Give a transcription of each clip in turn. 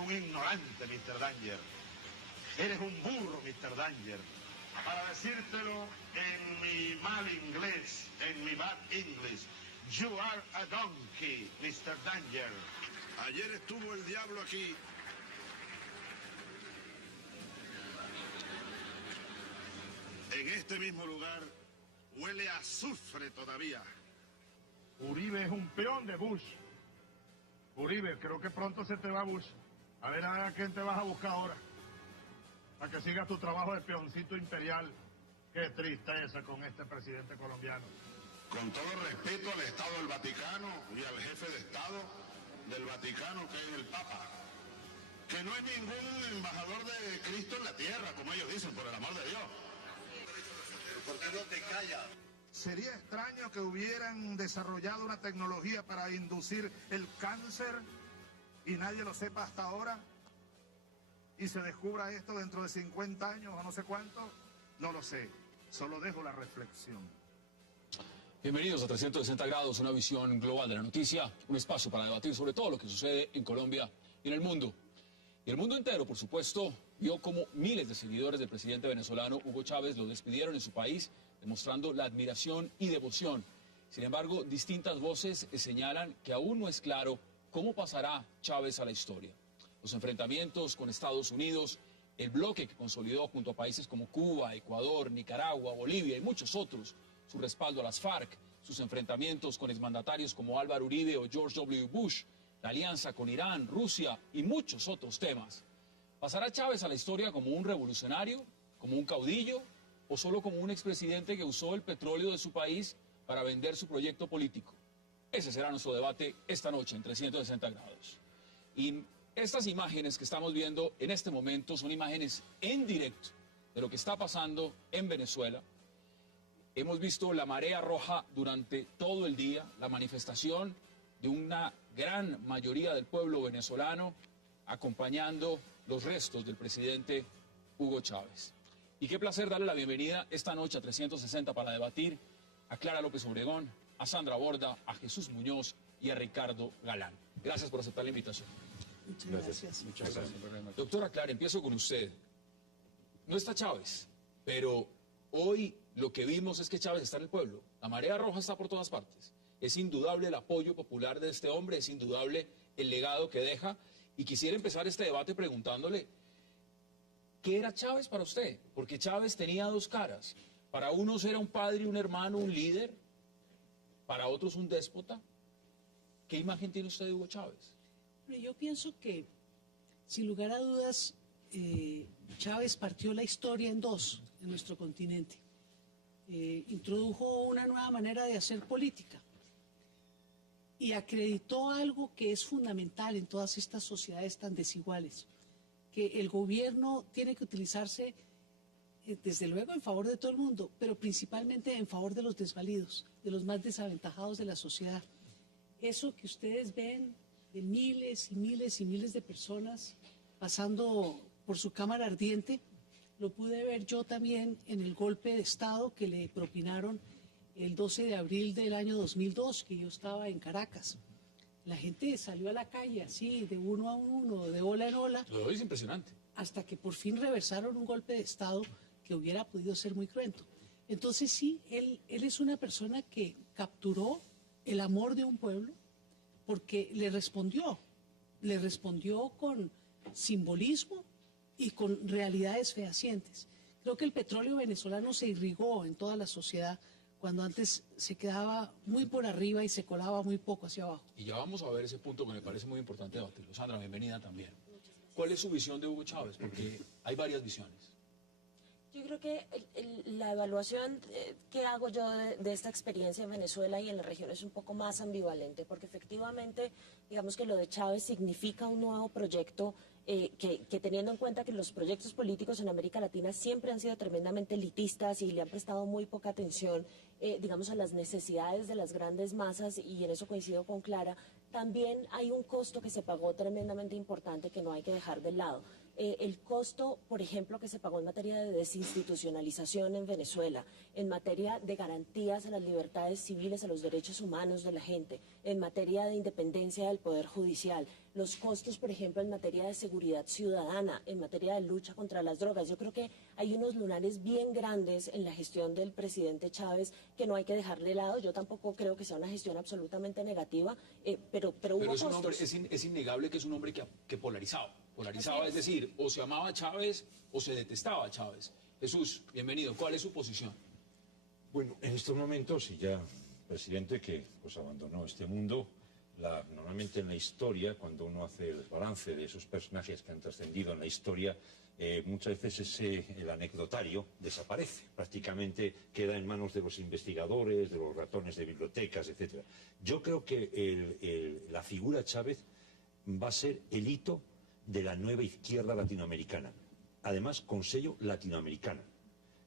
un ignorante, Mr. Danger. Eres un burro, Mr. Danger. Para decírtelo en mi mal inglés, en mi bad English, you are a donkey, Mr. Danger. Ayer estuvo el diablo aquí. En este mismo lugar huele a azufre todavía. Uribe es un peón de Bush. Uribe, creo que pronto se te va Bush. A ver a quién te vas a buscar ahora. Para que sigas tu trabajo de peoncito imperial. Qué tristeza con este presidente colombiano. Con todo respeto al Estado del Vaticano y al jefe de Estado del Vaticano, que es el Papa, que no es ningún embajador de Cristo en la tierra, como ellos dicen, por el amor de Dios. ¿Por qué no te callas? Sería extraño que hubieran desarrollado una tecnología para inducir el cáncer y nadie lo sepa hasta ahora y se descubra esto dentro de 50 años o no sé cuánto. No lo sé, solo dejo la reflexión. Bienvenidos a 360 grados, una visión global de la noticia, un espacio para debatir sobre todo lo que sucede en Colombia y en el mundo. Y el mundo entero, por supuesto, vio como miles de seguidores del presidente venezolano Hugo Chávez lo despidieron en su país, demostrando la admiración y devoción. Sin embargo, distintas voces señalan que aún no es claro cómo pasará Chávez a la historia. Los enfrentamientos con Estados Unidos, el bloque que consolidó junto a países como Cuba, Ecuador, Nicaragua, Bolivia y muchos otros, su respaldo a las FARC, sus enfrentamientos con exmandatarios como Álvaro Uribe o George W. Bush, la alianza con Irán, Rusia y muchos otros temas. ¿Pasará Chávez a la historia como un revolucionario, como un caudillo o solo como un expresidente que usó el petróleo de su país para vender su proyecto político? Ese será nuestro debate esta noche en 360 grados. Y estas imágenes que estamos viendo en este momento son imágenes en directo de lo que está pasando en Venezuela. Hemos visto la marea roja durante todo el día, la manifestación de una gran mayoría del pueblo venezolano acompañando los restos del presidente Hugo Chávez. Y qué placer darle la bienvenida esta noche a 360 para debatir a Clara López Obregón, a Sandra Borda, a Jesús Muñoz y a Ricardo Galán. Gracias por aceptar la invitación. Muchas gracias. Muchas gracias. Doctora Clara, empiezo con usted. No está Chávez, pero hoy lo que vimos es que Chávez está en el pueblo. La marea roja está por todas partes. Es indudable el apoyo popular de este hombre, es indudable el legado que deja. Y quisiera empezar este debate preguntándole, ¿qué era Chávez para usted? Porque Chávez tenía dos caras. Para unos era un padre, un hermano, un líder. Para otros un déspota. ¿Qué imagen tiene usted de Hugo Chávez? Bueno, yo pienso que, sin lugar a dudas, Chávez partió la historia en dos en nuestro continente. Introdujo una nueva manera de hacer política y acreditó algo que es fundamental en todas estas sociedades tan desiguales, que el gobierno tiene que utilizarse desde luego en favor de todo el mundo, pero principalmente en favor de los desvalidos, de los más desaventajados de la sociedad. Eso que ustedes ven de miles y miles y miles de personas pasando por su cámara ardiente, lo pude ver yo también en el golpe de Estado que le propinaron el 12 de abril del año 2002, que yo estaba en Caracas. La gente salió a la calle así, de uno a uno, de ola en ola. Lo es impresionante. Hasta que por fin reversaron un golpe de Estado que hubiera podido ser muy cruento. Entonces sí, él es una persona que capturó el amor de un pueblo porque le respondió con simbolismo y con realidades fehacientes. Creo que el petróleo venezolano se irrigó en toda la sociedad cuando antes se quedaba muy por arriba y se colaba muy poco hacia abajo. Y ya vamos a ver ese punto que me parece muy importante debatirlo. Sandra, bienvenida también. ¿Cuál es su visión de Hugo Chávez? Porque hay varias visiones. Yo creo que la evaluación que hago yo de esta experiencia en Venezuela y en la región es un poco más ambivalente, porque efectivamente, digamos que lo de Chávez significa un nuevo proyecto que teniendo en cuenta que los proyectos políticos en América Latina siempre han sido tremendamente elitistas y le han prestado muy poca atención, digamos, a las necesidades de las grandes masas, y en eso coincido con Clara, también hay un costo que se pagó tremendamente importante que no hay que dejar de lado. el costo, por ejemplo, que se pagó en materia de desinstitucionalización en Venezuela, en materia de garantías a las libertades civiles, a los derechos humanos de la gente, en materia de independencia del Poder Judicial, los costos, por ejemplo, en materia de seguridad ciudadana, en materia de lucha contra las drogas. Yo creo que hay unos lunares bien grandes en la gestión del presidente Chávez que no hay que dejar de lado. Yo tampoco creo que sea una gestión absolutamente negativa, pero hubo es un hombre, costos. es innegable que es un hombre que polarizaba. Polarizaba, es decir, o se amaba a Chávez o se detestaba a Chávez. Jesús, bienvenido. ¿Cuál es su posición? Bueno, en estos momentos, y ya presidente que pues abandonó este mundo, normalmente en la historia, cuando uno hace el balance de esos personajes que han trascendido en la historia, muchas veces el anecdotario desaparece, prácticamente queda en manos de los investigadores, de los ratones de bibliotecas, etc. Yo creo que la figura Chávez va a ser el hito de la nueva izquierda latinoamericana, además con sello latinoamericano.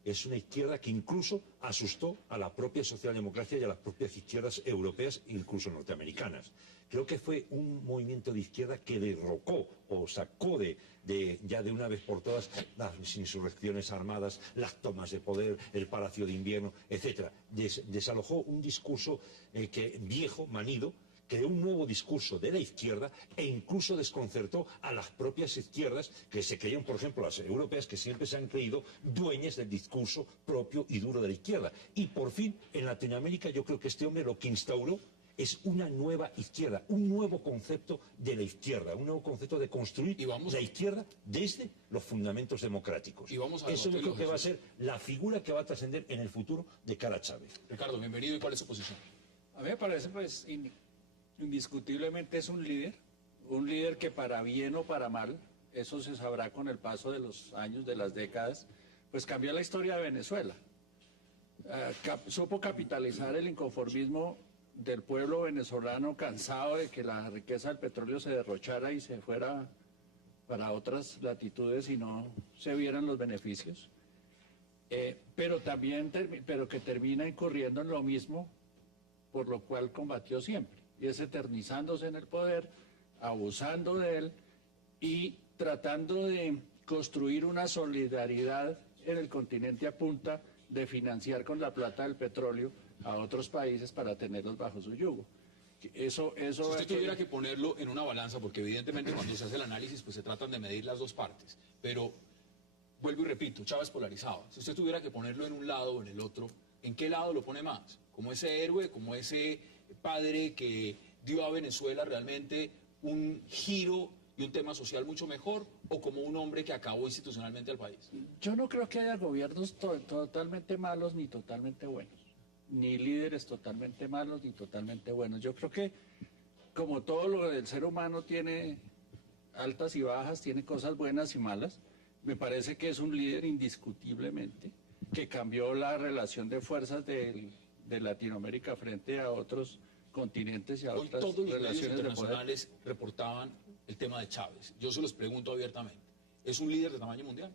Es una izquierda que incluso asustó a la propia socialdemocracia y a las propias izquierdas europeas, incluso norteamericanas. Creo que fue un movimiento de izquierda que derrocó o sacó ya de una vez por todas las insurrecciones armadas, las tomas de poder, el Palacio de Invierno, etc. Desalojó un discurso viejo, manido, creó un nuevo discurso de la izquierda e incluso desconcertó a las propias izquierdas que se creían, por ejemplo, las europeas, que siempre se han creído dueñas del discurso propio y duro de la izquierda. Y por fin, en Latinoamérica, yo creo que este hombre lo que instauró es una nueva izquierda, un nuevo concepto de la izquierda, un nuevo concepto de construir la izquierda desde los fundamentos democráticos. Eso yo creo que va a ser la figura que va a trascender en el futuro de cara a Chávez. Ricardo, bienvenido. ¿Y cuál es su posición? A mí me parece, pues, indiscutiblemente es un líder que para bien o para mal, eso se sabrá con el paso de los años, de las décadas, pues cambió la historia de Venezuela. Supo capitalizar el inconformismo del pueblo venezolano cansado de que la riqueza del petróleo se derrochara y se fuera para otras latitudes y no se vieran los beneficios. Pero que termina incurriendo en lo mismo por lo cual combatió siempre, y es eternizándose en el poder, abusando de él y tratando de construir una solidaridad en el continente a punta de financiar con la plata del petróleo a otros países para tenerlos bajo su yugo. Si usted tuviera que ponerlo en una balanza, porque evidentemente cuando se hace el análisis pues se tratan de medir las dos partes, pero vuelvo y repito, Chávez polarizaba. Si usted tuviera que ponerlo en un lado o en el otro, ¿en qué lado lo pone más? ¿Como ese héroe, como ese padre que dio a Venezuela realmente un giro y un tema social mucho mejor, o como un hombre que acabó institucionalmente al país? Yo no creo que haya gobiernos totalmente malos ni totalmente buenos, ni líderes totalmente malos ni totalmente buenos. Yo creo que, como todo lo del ser humano tiene altas y bajas, tiene cosas buenas y malas, me parece que es un líder indiscutiblemente, que cambió la relación de fuerzas de Latinoamérica frente a otros continentes y a Hoy otras todos los medios relaciones de poder. internacionales reportaban el tema de Chávez. Yo se los pregunto abiertamente. ¿Es un líder de tamaño mundial?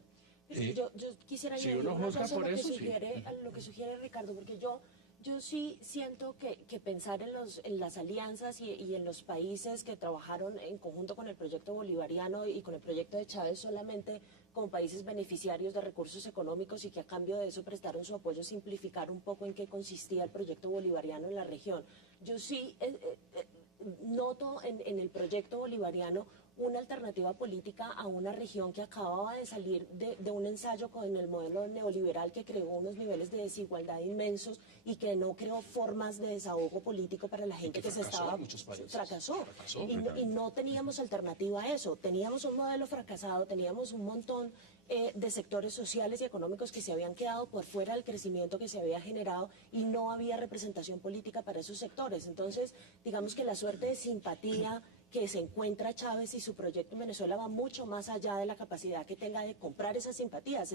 Yo quisiera Si añadir uno una juzga cosa por a lo que eso, sí. sugiere Ricardo, porque yo sí siento que pensar en las alianzas y en los países que trabajaron en conjunto con el proyecto bolivariano y con el proyecto de Chávez solamente como países beneficiarios de recursos económicos y que a cambio de eso prestaron su apoyo, simplificar un poco en qué consistía el proyecto bolivariano en la región. Yo sí noto en el proyecto bolivariano una alternativa política a una región que acababa de salir de un ensayo con el modelo neoliberal que creó unos niveles de desigualdad inmensos y que no creó formas de desahogo político para la gente que se estaba... En muchos países. Fracasó. Y no teníamos alternativa a eso. Teníamos un modelo fracasado, teníamos un montón de sectores sociales y económicos que se habían quedado por fuera del crecimiento que se había generado y no había representación política para esos sectores. Entonces, digamos que la suerte de simpatía que se encuentra Chávez y su proyecto en Venezuela va mucho más allá de la capacidad que tenga de comprar esas simpatías.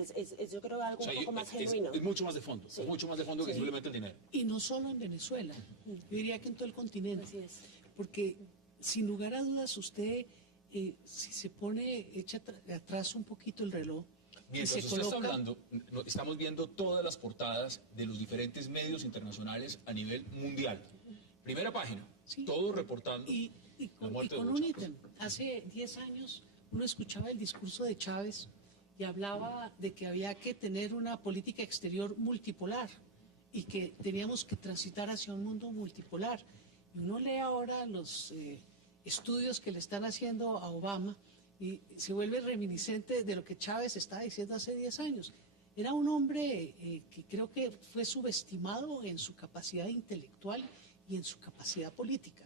Yo creo algo un poco más genuino. Es mucho más de fondo, Sí. es mucho más de fondo que simplemente el dinero. Y no solo en Venezuela, yo diría que en todo el continente. Así es. Porque sin lugar a dudas usted, si se pone, echa atrás un poquito el reloj, y Mientras se usted está coloca... hablando, estamos viendo todas las portadas de los diferentes medios internacionales a nivel mundial. Primera página, Sí. todos reportando Y la con muerte de un Hugo Chávez. ítem, hace 10 años uno escuchaba el discurso de Chávez y hablaba de que había que tener una política exterior multipolar y que teníamos que transitar hacia un mundo multipolar. Y uno lee ahora los estudios que le están haciendo a Obama y se vuelve reminiscente de lo que Chávez estaba diciendo hace 10 años. Era un hombre que creo que fue subestimado en su capacidad intelectual y en su capacidad política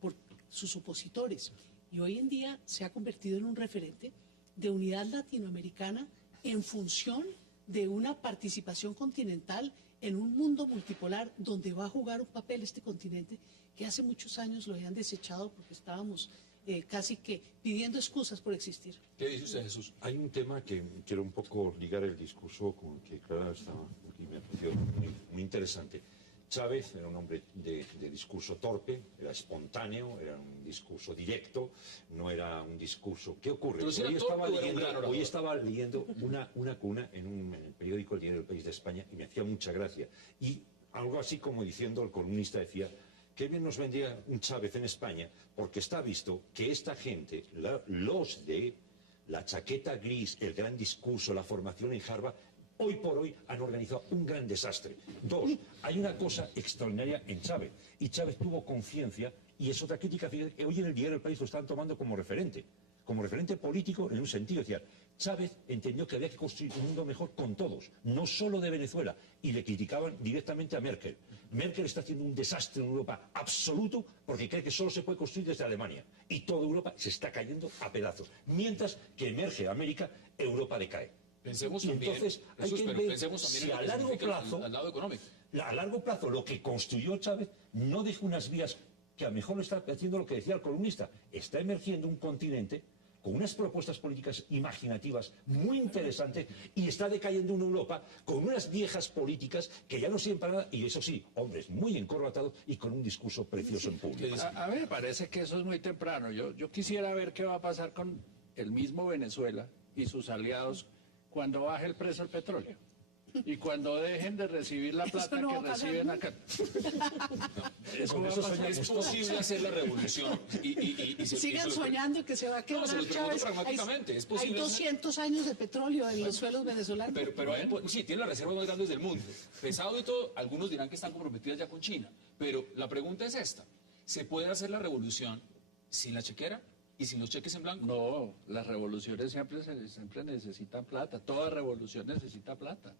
por sus opositores. Y hoy en día se ha convertido en un referente de unidad latinoamericana en función de una participación continental en un mundo multipolar donde va a jugar un papel este continente que hace muchos años lo habían desechado porque estábamos casi que pidiendo excusas por existir. ¿Qué dice usted, Jesús? Hay un tema que quiero un poco ligar el discurso con el que Clara estaba y me pareció muy interesante. Chávez era un hombre de discurso torpe, era espontáneo, era un discurso directo, no era un discurso... ¿Qué ocurre? Hoy estaba leyendo una cuna en el periódico El Diario del País de España y me hacía mucha gracia. Y algo así como diciendo, el columnista decía, qué bien nos vendría un Chávez en España, porque está visto que esta gente, los de la chaqueta gris, el gran discurso, la formación en Harvard, hoy por hoy han organizado un gran desastre. Dos, hay una cosa extraordinaria en Chávez, y Chávez tuvo conciencia, y es otra crítica, que hoy en el Diario del País lo están tomando como referente político en un sentido. Es decir, Chávez entendió que había que construir un mundo mejor con todos, no solo de Venezuela, y le criticaban directamente a Merkel. Merkel está haciendo un desastre en Europa absoluto porque cree que solo se puede construir desde Alemania, y toda Europa se está cayendo a pedazos. Mientras que emerge América, Europa decae. Pensemos y también, entonces hay Jesús, que pero ver pensemos también si en lo a que largo significa plazo, al lado económico. a largo plazo lo que construyó Chávez no deja unas vías que a lo mejor está haciendo lo que decía el columnista. Está emergiendo un continente con unas propuestas políticas imaginativas muy interesantes y está decayendo una Europa con unas viejas políticas que ya no sirven para nada y eso sí, hombres muy encorbatados y con un discurso precioso en público. A mí me parece que eso es muy temprano. Yo quisiera ver qué va a pasar con el mismo Venezuela y sus aliados cuando baje el precio del petróleo y cuando dejen de recibir la plata no que reciben acá. Es posible hacer la revolución Sigan soñando que se va a quebrar se los pregunto Chávez. pragmáticamente. ¿Es Hay posible 200 años de petróleo en los suelos venezolanos. Pero sí, tiene las reservas más grandes del mundo. Pesado y todo, algunos dirán que están comprometidas ya con China. Pero la pregunta es esta. ¿Se puede hacer la revolución sin la chequera y sin los cheques en blanco? No, las revoluciones siempre necesitan plata. Toda revolución necesita plata.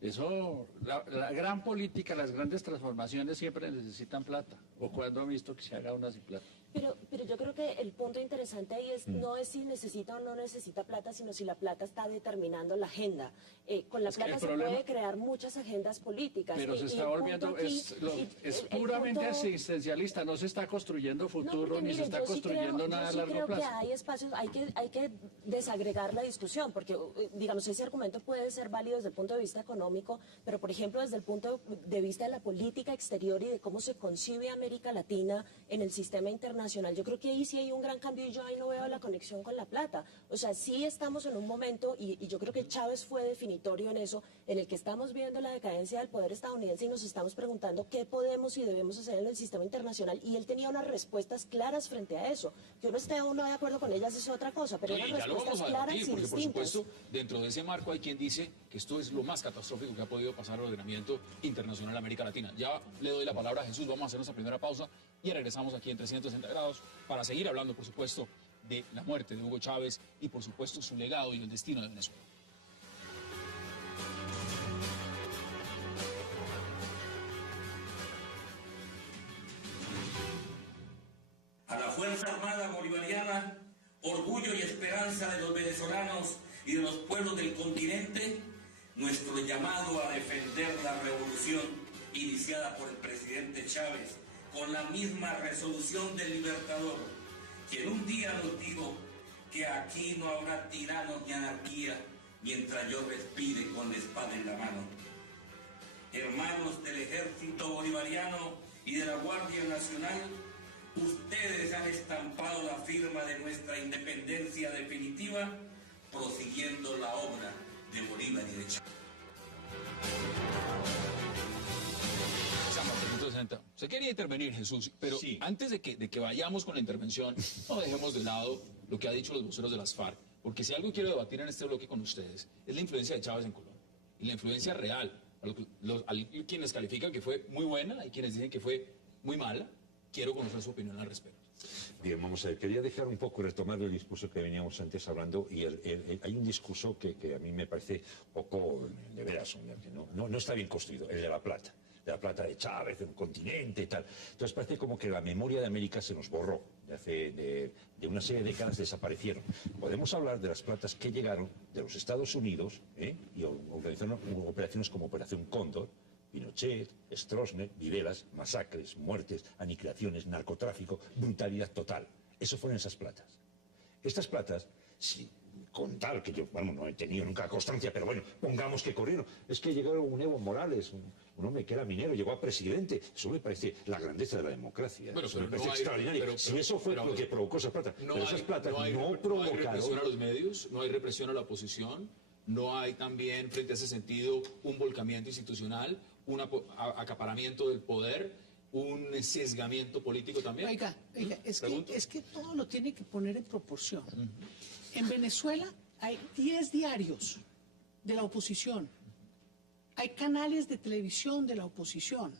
Eso, la gran política, las grandes transformaciones siempre necesitan plata. ¿O cuando ha visto que se haga una sin plata? Pero yo creo que el punto interesante ahí no es si necesita o no necesita plata, sino si la plata está determinando la agenda. Con la plata se puede crear muchas agendas políticas. Pero se está volviendo, es puramente asistencialista, no se está construyendo futuro, ni se está construyendo nada a largo plazo. Yo creo que hay espacios, hay que desagregar la discusión, porque digamos ese argumento puede ser válido desde el punto de vista económico, pero por ejemplo desde el punto de vista de la política exterior y de cómo se concibe América Latina en el sistema internacional, yo creo que ahí sí hay un gran cambio y yo ahí no veo la conexión con la plata. O sea, sí estamos en un momento, y yo creo que Chávez fue definitorio en eso, en el que estamos viendo la decadencia del poder estadounidense y nos estamos preguntando qué podemos y debemos hacer en el sistema internacional, y él tenía unas respuestas claras frente a eso. Que uno esté o no de acuerdo con ellas es otra cosa, pero unas respuestas claras y porque distintas. por supuesto, dentro de ese marco hay quien dice que esto es lo más catastrófico que ha podido pasar al ordenamiento internacional de América Latina. Ya le doy la palabra a Jesús, vamos a hacer nuestra primera pausa y regresamos aquí en 360 grados para seguir hablando, por supuesto, de la muerte de Hugo Chávez y, por supuesto, su legado y el destino de Venezuela. A la Fuerza Armada Bolivariana, orgullo y esperanza de los venezolanos y de los pueblos del continente, nuestro llamado a defender la revolución iniciada por el presidente Chávez con la misma resolución del Libertador, quien un día nos dijo que aquí no habrá tiranos ni anarquía mientras yo respire con la espada en la mano. Hermanos del Ejército Bolivariano y de la Guardia Nacional, ustedes han estampado la firma de nuestra independencia definitiva, prosiguiendo la obra de Bolívar y de Chávez. presenta. Usted quería intervenir, Jesús, pero Sí. antes de que vayamos con la intervención, no dejemos de lado lo que ha dicho los voceros de las FARC, porque si algo quiero debatir en este bloque con ustedes es la influencia de Chávez en Colombia, y la influencia real. Hay quienes califican que fue muy buena y quienes dicen que fue muy mala. Quiero conocer su opinión al respecto. Bien, vamos a ver, quería dejar un poco, retomar el discurso que veníamos antes hablando, y hay un discurso que a mí me parece poco, de veras, que no está bien construido, el de La Plata. De La Plata de Chávez, de un continente y tal. Entonces parece como que la memoria de América se nos borró, de una serie de décadas desaparecieron. Podemos hablar de las platas que llegaron de los Estados Unidos, y organizaron operaciones como Operación Cóndor, Pinochet, Stroessner, Videlas, masacres, muertes, aniquilaciones, narcotráfico, brutalidad total. Eso fueron esas platas. Estas platas, sí, con tal que yo, bueno, no he tenido nunca constancia, pero bueno, pongamos que corrieron. Es que llegaron un Evo Morales, un hombre que era minero, llegó a presidente. Eso me parece la grandeza de la democracia. Bueno, eso me pero parece extraordinario. Si eso fue lo que provocó esas platas. Pero esas platas no provocaron... No hay represión a los medios, no hay represión a la oposición, no hay también, frente a ese sentido, un volcamiento institucional, un acaparamiento del poder, un sesgamiento político también. Oiga, es que todo lo tiene que poner en proporción. En Venezuela hay 10 diarios de la oposición. Hay canales de televisión de la oposición.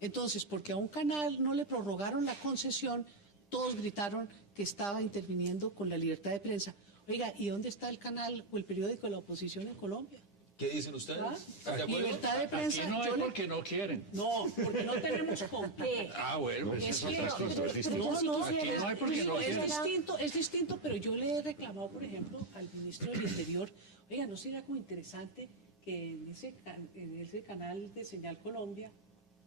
Entonces, porque a un canal no le prorrogaron la concesión, todos gritaron que estaba interviniendo con la libertad de prensa. Oiga, ¿y dónde está el canal o el periódico de la oposición en Colombia? ¿Qué dicen ustedes? ¿Ah? Libertad de prensa. Aquí no hay porque no quieren. No, porque no tenemos con qué. Ah, bueno, pues Es es otras que- cosas. pero yo no, Aquí no hay porque no quieren. es distinto, pero yo le he reclamado, por ejemplo, al ministro del Interior, oiga, ¿no sería como interesante que en ese canal de Señal Colombia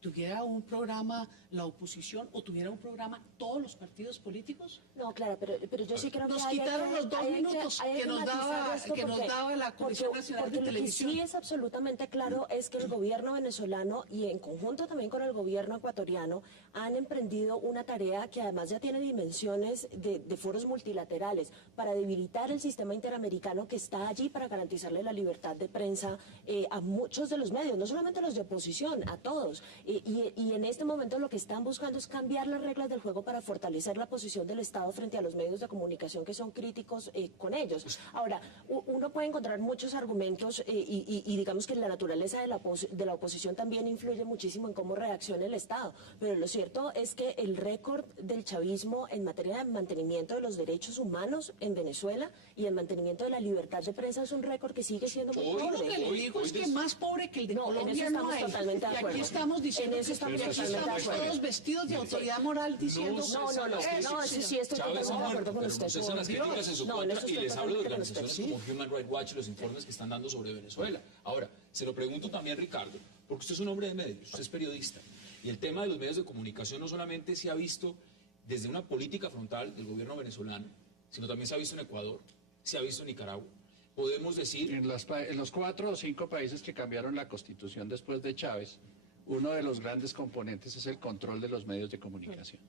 tuviera un programa la oposición o tuviera un programa todos los partidos políticos? No, claro, pero yo sí creo que Nos hay quitaron los 2 minutos que nos matizar esto daba la Comisión porque Nacional de lo que Televisión. sí es absolutamente claro es que el gobierno venezolano y en conjunto también con el gobierno ecuatoriano han emprendido una tarea que además ya tiene dimensiones de foros multilaterales para debilitar el sistema interamericano que está allí para garantizarle la libertad de prensa a muchos de los medios, no solamente los de oposición, a todos. Y en este momento lo que están buscando es cambiar las reglas del juego para fortalecer la posición del Estado frente a los medios de comunicación que son críticos con ellos. Ahora, uno puede encontrar muchos argumentos y digamos que la naturaleza de la oposición también influye muchísimo en cómo reacciona el Estado, pero lo cierto es que el récord del chavismo en materia de mantenimiento de los derechos humanos en Venezuela y el mantenimiento de la libertad de prensa es un récord que sigue siendo muy Yo pobre. lo que le digo es que más pobre que el de No, en Colombia eso no estamos hay. totalmente de Y acuerdo. aquí estamos diciendo En eso que estamos aquí totalmente de estamos acuerdo. todos vestidos de autoridad moral diciendo... No, eso sí estoy Chávez totalmente ha de muerto, acuerdo con pero usted. procesan las por críticas Dios. en su No, en contra eso y estoy les hablo de totalmente con usted. organizaciones como Human Rights Watch y los informes que están dando sobre Venezuela. Ahora, se lo pregunto también, Ricardo, porque usted es un hombre de medios, usted es periodista, y el tema de los medios de comunicación no solamente se ha visto desde una política frontal del gobierno venezolano, sino también se ha visto en Ecuador, se ha visto en Nicaragua. Podemos decir... En los 4 o 5 países que cambiaron la constitución después de Chávez, uno de los grandes componentes es el control de los medios de comunicación.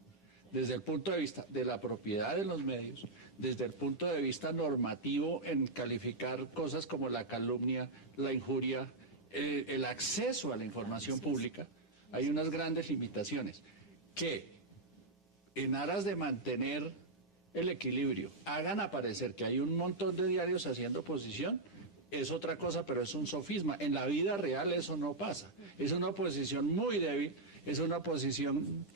Desde el punto de vista de la propiedad de los medios, desde el punto de vista normativo en calificar cosas como la calumnia, la injuria, el acceso a la información pública, hay unas grandes limitaciones que en aras de mantener el equilibrio hagan aparecer que hay un montón de diarios haciendo oposición, es otra cosa, pero es un sofisma. En la vida real eso no pasa. Es una oposición muy débil, es una oposición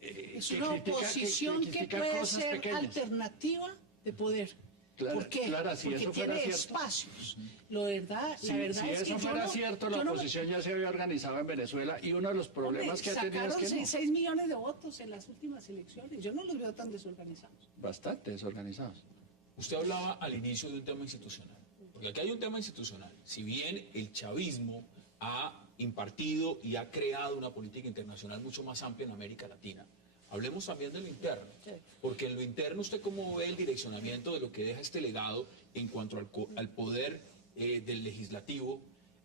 Es una oposición que critica puede cosas ser pequeñas. alternativa de poder. Clara, ¿Por qué? Clara, si Porque eso fuera tiene cierto. espacios. La verdad Si es que eso yo fuera no- cierto, yo la no me- oposición ya se había organizado en Venezuela y uno de los problemas que ha tenido es sacaron que no. 6 millones de votos en las últimas elecciones. Yo no los veo tan desorganizados. Bastante desorganizados. Usted hablaba al inicio de un tema institucional, porque aquí hay un tema institucional. Si bien el chavismo ha impartido y ha creado una política internacional mucho más amplia en América Latina, hablemos también de lo interno, porque en lo interno usted cómo ve el direccionamiento de lo que deja este legado en cuanto al poder del legislativo,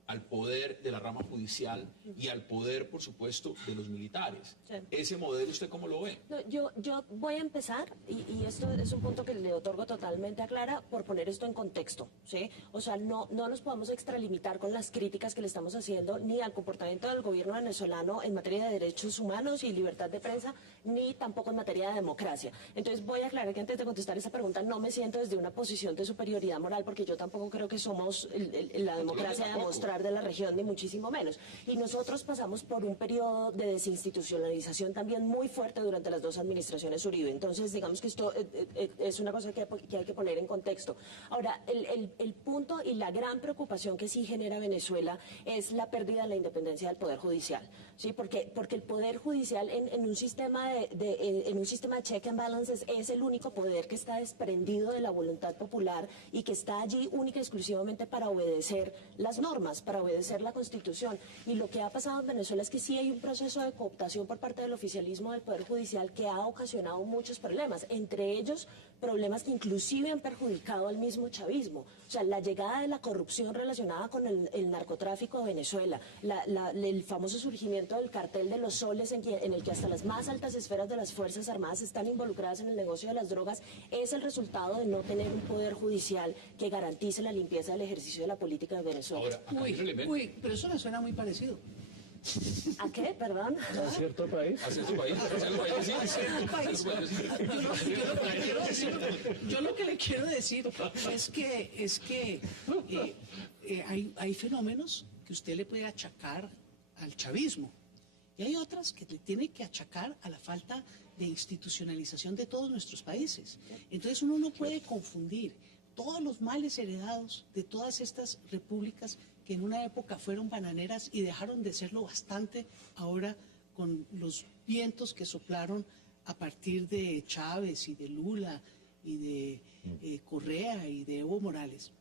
al poder de la rama judicial y al poder, por supuesto, de los militares. Sí. ¿Ese modelo usted cómo lo ve? No, yo voy a empezar, y esto es un punto que le otorgo totalmente a Clara, por poner esto en contexto, ¿sí? O sea, no nos podemos extralimitar con las críticas que le estamos haciendo ni al comportamiento del gobierno venezolano en materia de derechos humanos y libertad de prensa, ni tampoco en materia de democracia. Entonces voy a aclarar que antes de contestar esa pregunta no me siento desde una posición de superioridad moral, porque yo tampoco creo que somos la democracia de demostrar de la región, ni muchísimo menos. Y nosotros pasamos por un periodo de desinstitucionalización también muy fuerte durante las dos administraciones Uribe. Entonces, digamos que esto es una cosa que hay que poner en contexto. Ahora, el punto y la gran preocupación que sí genera Venezuela es la pérdida de la independencia del Poder Judicial, ¿sí? Porque el Poder Judicial en un sistema de check and balances es el único poder que está desprendido de la voluntad popular y que está allí única y exclusivamente para obedecer las normas, para obedecer la Constitución. Y lo que ha pasado en Venezuela es que sí hay un proceso de cooptación por parte del oficialismo del Poder Judicial que ha ocasionado muchos problemas, entre ellos problemas que inclusive han perjudicado al mismo chavismo. O sea, la llegada de la corrupción relacionada con el narcotráfico de Venezuela, el famoso surgimiento del cartel de los soles en el que hasta las más altas esferas de las Fuerzas Armadas están involucradas en el negocio de las drogas, es el resultado de no tener un poder judicial que garantice la limpieza del ejercicio de la política de Venezuela. Ahora, acá hay un elemento. Pero eso me suena muy parecido. ¿A qué? Perdón. ¿A cierto país? ¿A cierto país? ¿A cierto país? Sí, A cierto país. Yo lo que le quiero decir es que hay fenómenos que usted le puede achacar al chavismo y hay otras que le tiene que achacar a la falta de institucionalización de todos nuestros países. Entonces uno no puede confundir todos los males heredados de todas estas repúblicas que en una época fueron bananeras y dejaron de serlo bastante ahora con los vientos que soplaron a partir de Chávez y de Lula y de Correa y de Evo Morales.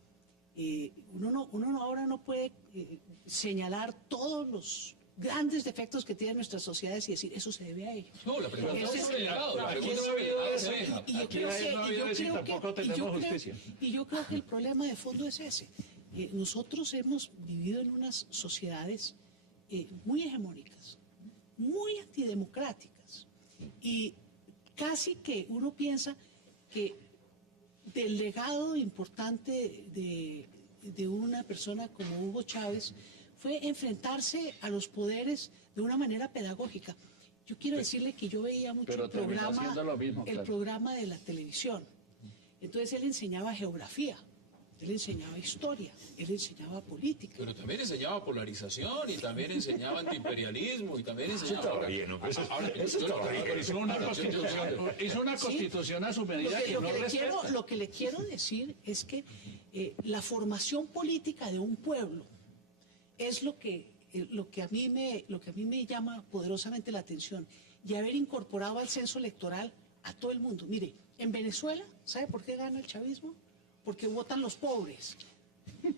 Uno ahora no puede señalar todos los grandes defectos que tienen nuestras sociedades y decir, eso se debe a ellos. No, la pregunta es sobre el legado. La Aquí pregunta no es ha sobre el habido legado. eso. Aquí no ha habido eso y tampoco tenemos justicia. Y yo creo que el problema de fondo es ese. Nosotros hemos vivido en unas sociedades muy hegemónicas, muy antidemocráticas. Y casi que uno piensa que del legado importante de una persona como Hugo Chávez fue enfrentarse a los poderes de una manera pedagógica. Yo quiero decirle que yo veía mucho el programa de la televisión. Entonces él enseñaba geografía, él enseñaba historia, él enseñaba política. Pero también enseñaba polarización y también enseñaba antiimperialismo y también enseñaba... Eso estaba bien, ¿no? Eso estaba bien. Hizo una constitución a su medida que no respeta. Lo que le quiero decir es que la formación política de un pueblo es lo que a mí me llama poderosamente la atención, y haber incorporado al censo electoral a todo el mundo. Mire, en Venezuela, ¿sabe por qué gana el chavismo? Porque votan los pobres.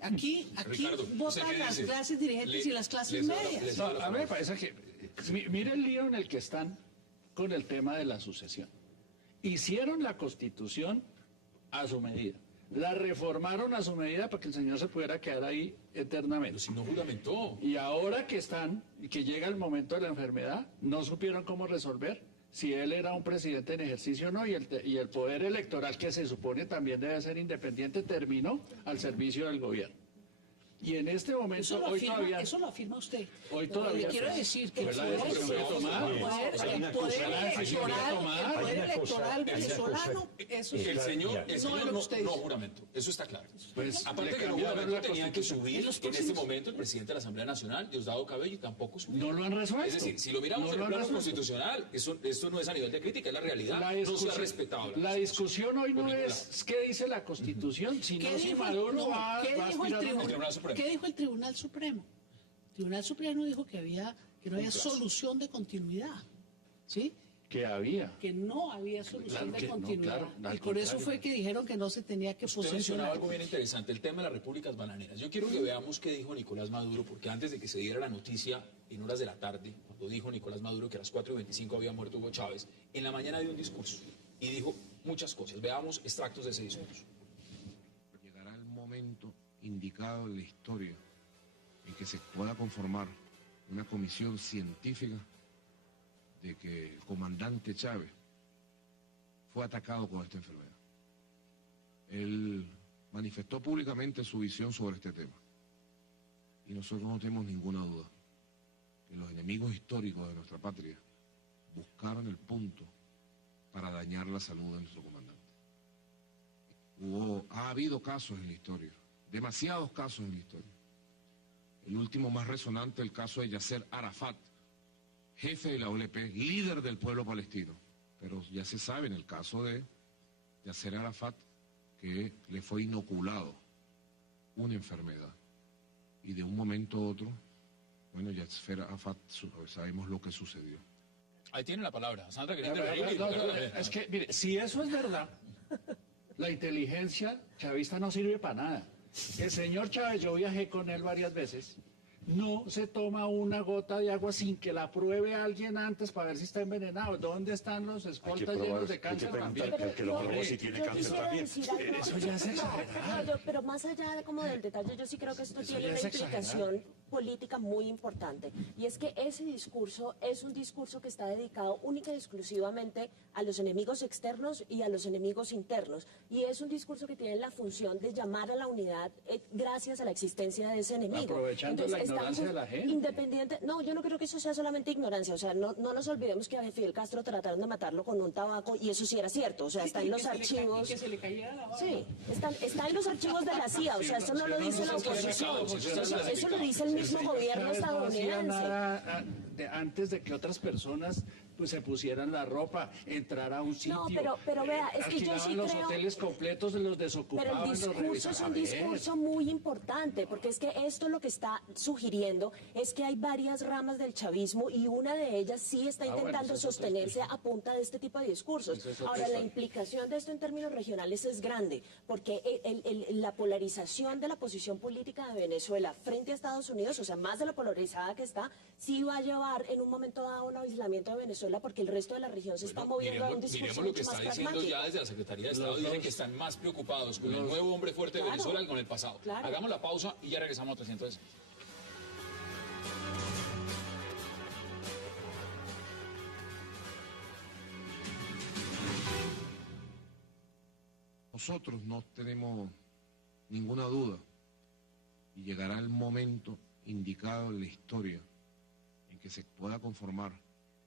Aquí Ricardo, votan las clases dirigentes y las clases medias. No, a mí me parece que, mire el lío en el que están con el tema de la sucesión. Hicieron la Constitución a su medida. La reformaron a su medida para que el señor se pudiera quedar ahí eternamente. Pero si no juramentó. Y ahora que están, y que llega el momento de la enfermedad, no supieron cómo resolver si él era un presidente en ejercicio o no, y el poder electoral, que se supone también debe ser independiente, terminó al servicio del gobierno. Y en este momento, eso lo afirma usted. Hoy todavía. Le quiero decir que el ¿verdad? poder electoral venezolano, eso El señor no juramento, eso está claro. Pues, aparte que el juramento tenía que subir en este momento el presidente de la Asamblea Nacional, Diosdado Cabello, y tampoco subió. No lo han resuelto. Es decir, si lo miramos en el plano constitucional, esto no es a nivel de crítica, es la realidad. No se ha respetado. La discusión hoy no es qué dice la Constitución, sino si Maduro va a aspirar al Tribunal Supremo. ¿Qué dijo el Tribunal Supremo? El Tribunal Supremo dijo que no había solución de continuidad, ¿sí? Que no había solución de continuidad. No, y por eso fue que dijeron que no se tenía que Usted mencionaba posesionar. algo bien interesante, el tema de las repúblicas bananeras. Yo quiero que veamos qué dijo Nicolás Maduro, porque antes de que se diera la noticia en horas de la tarde, cuando dijo Nicolás Maduro que a las 4:25 había muerto Hugo Chávez, en la mañana dio un discurso y dijo muchas cosas. Veamos extractos de ese discurso. Llegará el momento indicado en la historia en que se pueda conformar una comisión científica de que el comandante Chávez fue atacado con esta enfermedad. Él manifestó públicamente su visión sobre este tema. Y nosotros no tenemos ninguna duda que los enemigos históricos de nuestra patria buscaron el punto para dañar la salud de nuestro comandante. Ha habido casos en la historia, demasiados casos en la historia. El último más resonante, el caso de Yasser Arafat, jefe de la OLP, líder del pueblo palestino. Pero ya se sabe en el caso de Yasser Arafat que le fue inoculado una enfermedad. Y de un momento a otro, bueno, Yasser Arafat, sabemos lo que sucedió. Ahí tiene la palabra. Sandra, que es que, mire, si eso es verdad, la inteligencia chavista no sirve para nada. El señor Chávez, yo viajé con él varias veces, no se toma una gota de agua sin que la pruebe alguien antes para ver si está envenenado. ¿Dónde están los escoltas llenos de cáncer también? Que lo probó si tiene cáncer también. Eso ya es exagerado. Pero más allá de como del detalle, yo sí creo que esto tiene una implicación política muy importante. Y es que ese discurso es un discurso que está dedicado única y exclusivamente a los enemigos externos y a los enemigos internos. Y es un discurso que tiene la función de llamar a la unidad gracias a la existencia de ese enemigo. Aprovechando la ignorancia de la gente. Independiente, no, yo no creo que eso sea solamente ignorancia. O sea, no nos olvidemos que a Fidel Castro trataron de matarlo con un tabaco y eso sí era cierto. O sea, está en los archivos. Que se le cayera la baba. Sí, está en los archivos de la CIA. O sea, eso no lo dice la oposición. Eso lo dice el mismo gobierno estadounidense. No hacía nada antes de que otras personas pues se pusieran la ropa, entrar a un sitio. No, pero vea, es que yo sí los creo... hoteles completos, los desocupaban. Pero el discurso es un discurso muy importante, porque es que esto lo que está sugiriendo es que hay varias ramas del chavismo y una de ellas sí está intentando sostenerse a punta de este tipo de discursos. Ahora, la implicación de esto en términos regionales es grande, porque la polarización de la posición política de Venezuela frente a Estados Unidos, o sea, más de la polarizada que está, sí va a llevar en un momento dado a un aislamiento de Venezuela, porque el resto de la región se está moviendo a un discurso miremos lo que mucho está más diciendo pragmático. ya desde la Secretaría de Estado. Dicen que están más preocupados con el nuevo hombre fuerte de Venezuela que con el pasado. Claro. Hagamos la pausa y ya regresamos a 300. Nosotros no tenemos ninguna duda y llegará el momento indicado en la historia en que se pueda conformar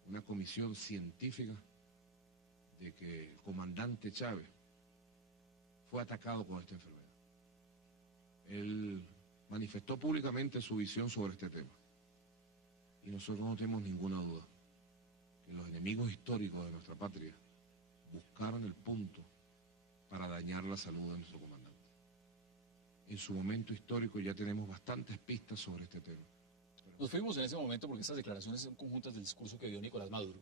una comisión científica de que el comandante Chávez fue atacado con esta enfermedad. Él manifestó públicamente su visión sobre este tema. Y nosotros no tenemos ninguna duda que los enemigos históricos de nuestra patria buscaron el punto para dañar la salud de nuestro comandante. En su momento histórico ya tenemos bastantes pistas sobre este tema. Nos fuimos en ese momento porque estas declaraciones son conjuntas del discurso que dio Nicolás Maduro,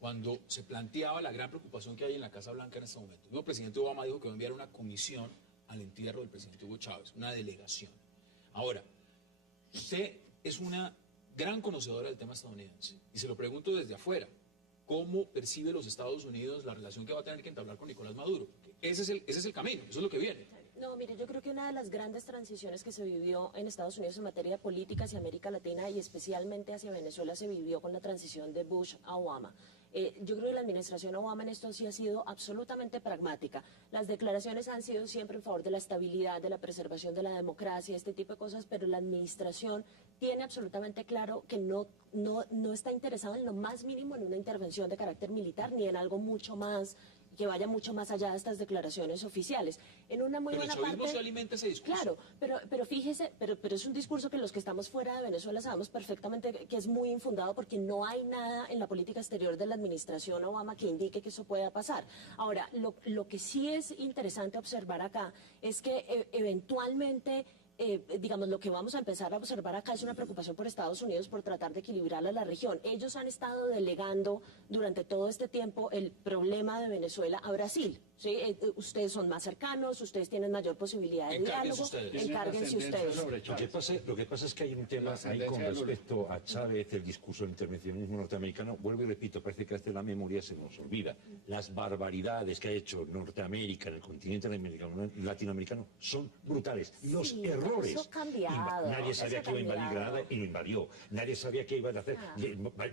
cuando se planteaba la gran preocupación que hay en la Casa Blanca en este momento. El nuevo presidente Obama dijo que va a enviar una comisión al entierro del presidente Hugo Chávez, una delegación. Ahora, usted es una gran conocedora del tema estadounidense, y se lo pregunto desde afuera, ¿cómo percibe los Estados Unidos la relación que va a tener que entablar con Nicolás Maduro? Ese es el camino, eso es lo que viene. No, mire, yo creo que una de las grandes transiciones que se vivió en Estados Unidos en materia de política hacia América Latina y especialmente hacia Venezuela se vivió con la transición de Bush a Obama. Yo creo que la administración Obama en esto sí ha sido absolutamente pragmática. Las declaraciones han sido siempre en favor de la estabilidad, de la preservación de la democracia, este tipo de cosas, pero la administración tiene absolutamente claro que no está interesada en lo más mínimo en una intervención de carácter militar ni en algo mucho más que vaya mucho más allá de estas declaraciones oficiales. En una muy buena parte... Pero el chavismo se alimenta ese discurso. Claro, pero fíjese, pero es un discurso que los que estamos fuera de Venezuela sabemos perfectamente que es muy infundado porque no hay nada en la política exterior de la administración Obama que indique que eso pueda pasar. Ahora, lo que sí es interesante observar acá es que eventualmente... digamos, lo que vamos a empezar a observar acá es una preocupación por Estados Unidos por tratar de equilibrar a la región. Ellos han estado delegando durante todo este tiempo el problema de Venezuela a Brasil. ¿Sí? Ustedes son más cercanos, ustedes tienen mayor posibilidad de diálogo, encárguense ustedes. Lo que pasa es que hay un tema ahí con respecto a Chávez, el discurso del intervencionismo norteamericano. Vuelvo y repito, parece que hasta la memoria se nos olvida. Las barbaridades que ha hecho Norteamérica en el continente latinoamericano son brutales. Los errores errores. Eso ha cambiado. Nadie sabía que iba a invadir Granada y lo invadió. Nadie sabía que iban a hacer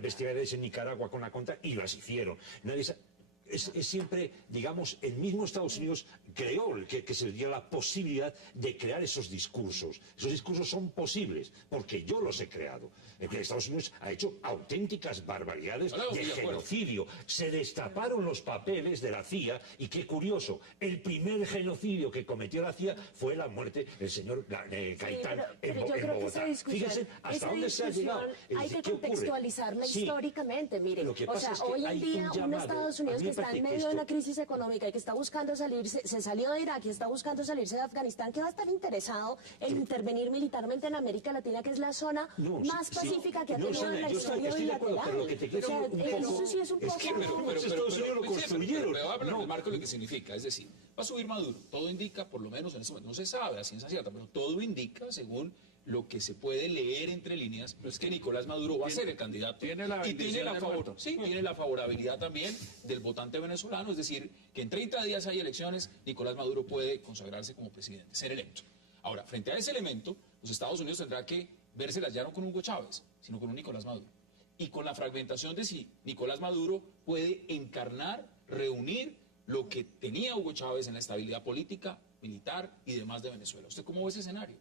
bestialidades en Nicaragua con la contra y las hicieron. Nadie es siempre, digamos, el mismo Estados Unidos creó que se dio la posibilidad de crear esos discursos. Esos discursos son posibles, porque yo los he creado. Estados Unidos ha hecho auténticas barbaridades de genocidio. Se destaparon los papeles de la CIA y qué curioso, el primer genocidio que cometió la CIA fue la muerte del señor Gaitán en Bogotá. Fíjense hasta dónde se ha llegado. Hay que contextualizarla históricamente, mire. O sea, hoy en día un Estados Unidos que está en medio de una crisis económica y que está buscando salirse, se salió de Irak y está buscando salirse de Afganistán, que va a estar interesado en intervenir militarmente en América Latina, que es la zona más pacífica que ha tenido en la historia bilateral. Eso sí es un poco... Pero Estados Unidos lo construyeron. Pero habla en el marco de lo que significa. Es decir, va a subir Maduro. Todo indica, por lo menos en ese momento, no se sabe a ciencia cierta, pero todo indica, según lo que se puede leer entre líneas, es que Nicolás Maduro va a ser el candidato y tiene la favorabilidad también del votante venezolano, es decir, que en 30 días hay elecciones, Nicolás Maduro puede consagrarse como presidente, ser electo. Ahora, frente a ese elemento, los Estados Unidos tendrá que vérselas ya no con Hugo Chávez, sino con un Nicolás Maduro. Y con la fragmentación de si Nicolás Maduro puede encarnar, reunir lo que tenía Hugo Chávez en la estabilidad política, militar y demás de Venezuela. ¿Usted cómo ve ese escenario?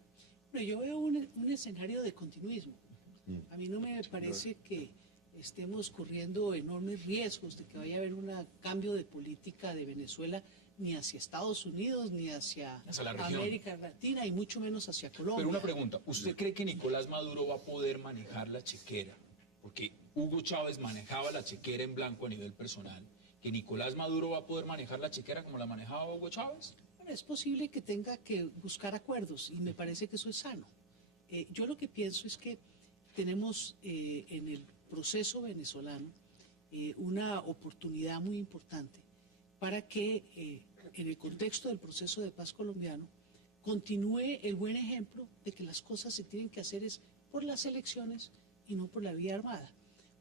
Pero yo veo un escenario de continuismo. A mí no me parece que estemos corriendo enormes riesgos de que vaya a haber un cambio de política de Venezuela ni hacia Estados Unidos, ni hacia América Latina, y mucho menos hacia Colombia. Pero una pregunta, ¿usted cree que Nicolás Maduro va a poder manejar la chequera? Porque Hugo Chávez manejaba la chequera en blanco a nivel personal. ¿Que Nicolás Maduro va a poder manejar la chequera como la manejaba Hugo Chávez? Es posible que tenga que buscar acuerdos y me parece que eso es sano. Yo lo que pienso es que tenemos en el proceso venezolano una oportunidad muy importante para que en el contexto del proceso de paz colombiano continúe el buen ejemplo de que las cosas se tienen que hacer es por las elecciones y no por la vía armada.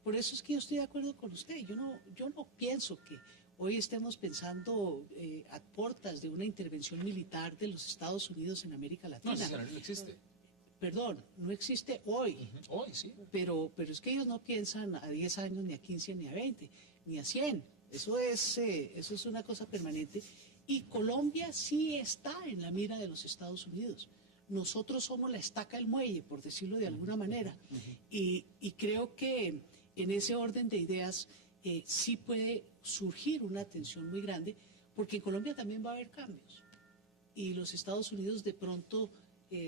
Por eso es que yo estoy de acuerdo con usted. Yo no pienso que hoy estemos pensando a puertas de una intervención militar de los Estados Unidos en América Latina. No, ese escenario no existe. Perdón, no existe hoy. Hoy, sí. Pero es que ellos no piensan a 10 años, ni a 15, ni a 20, ni a 100. Eso es una cosa permanente. Y Colombia sí está en la mira de los Estados Unidos. Nosotros somos la estaca del muelle, por decirlo de alguna manera. Y creo que en ese orden de ideas sí puede surgir una tensión muy grande, porque en Colombia también va a haber cambios. Y los Estados Unidos de pronto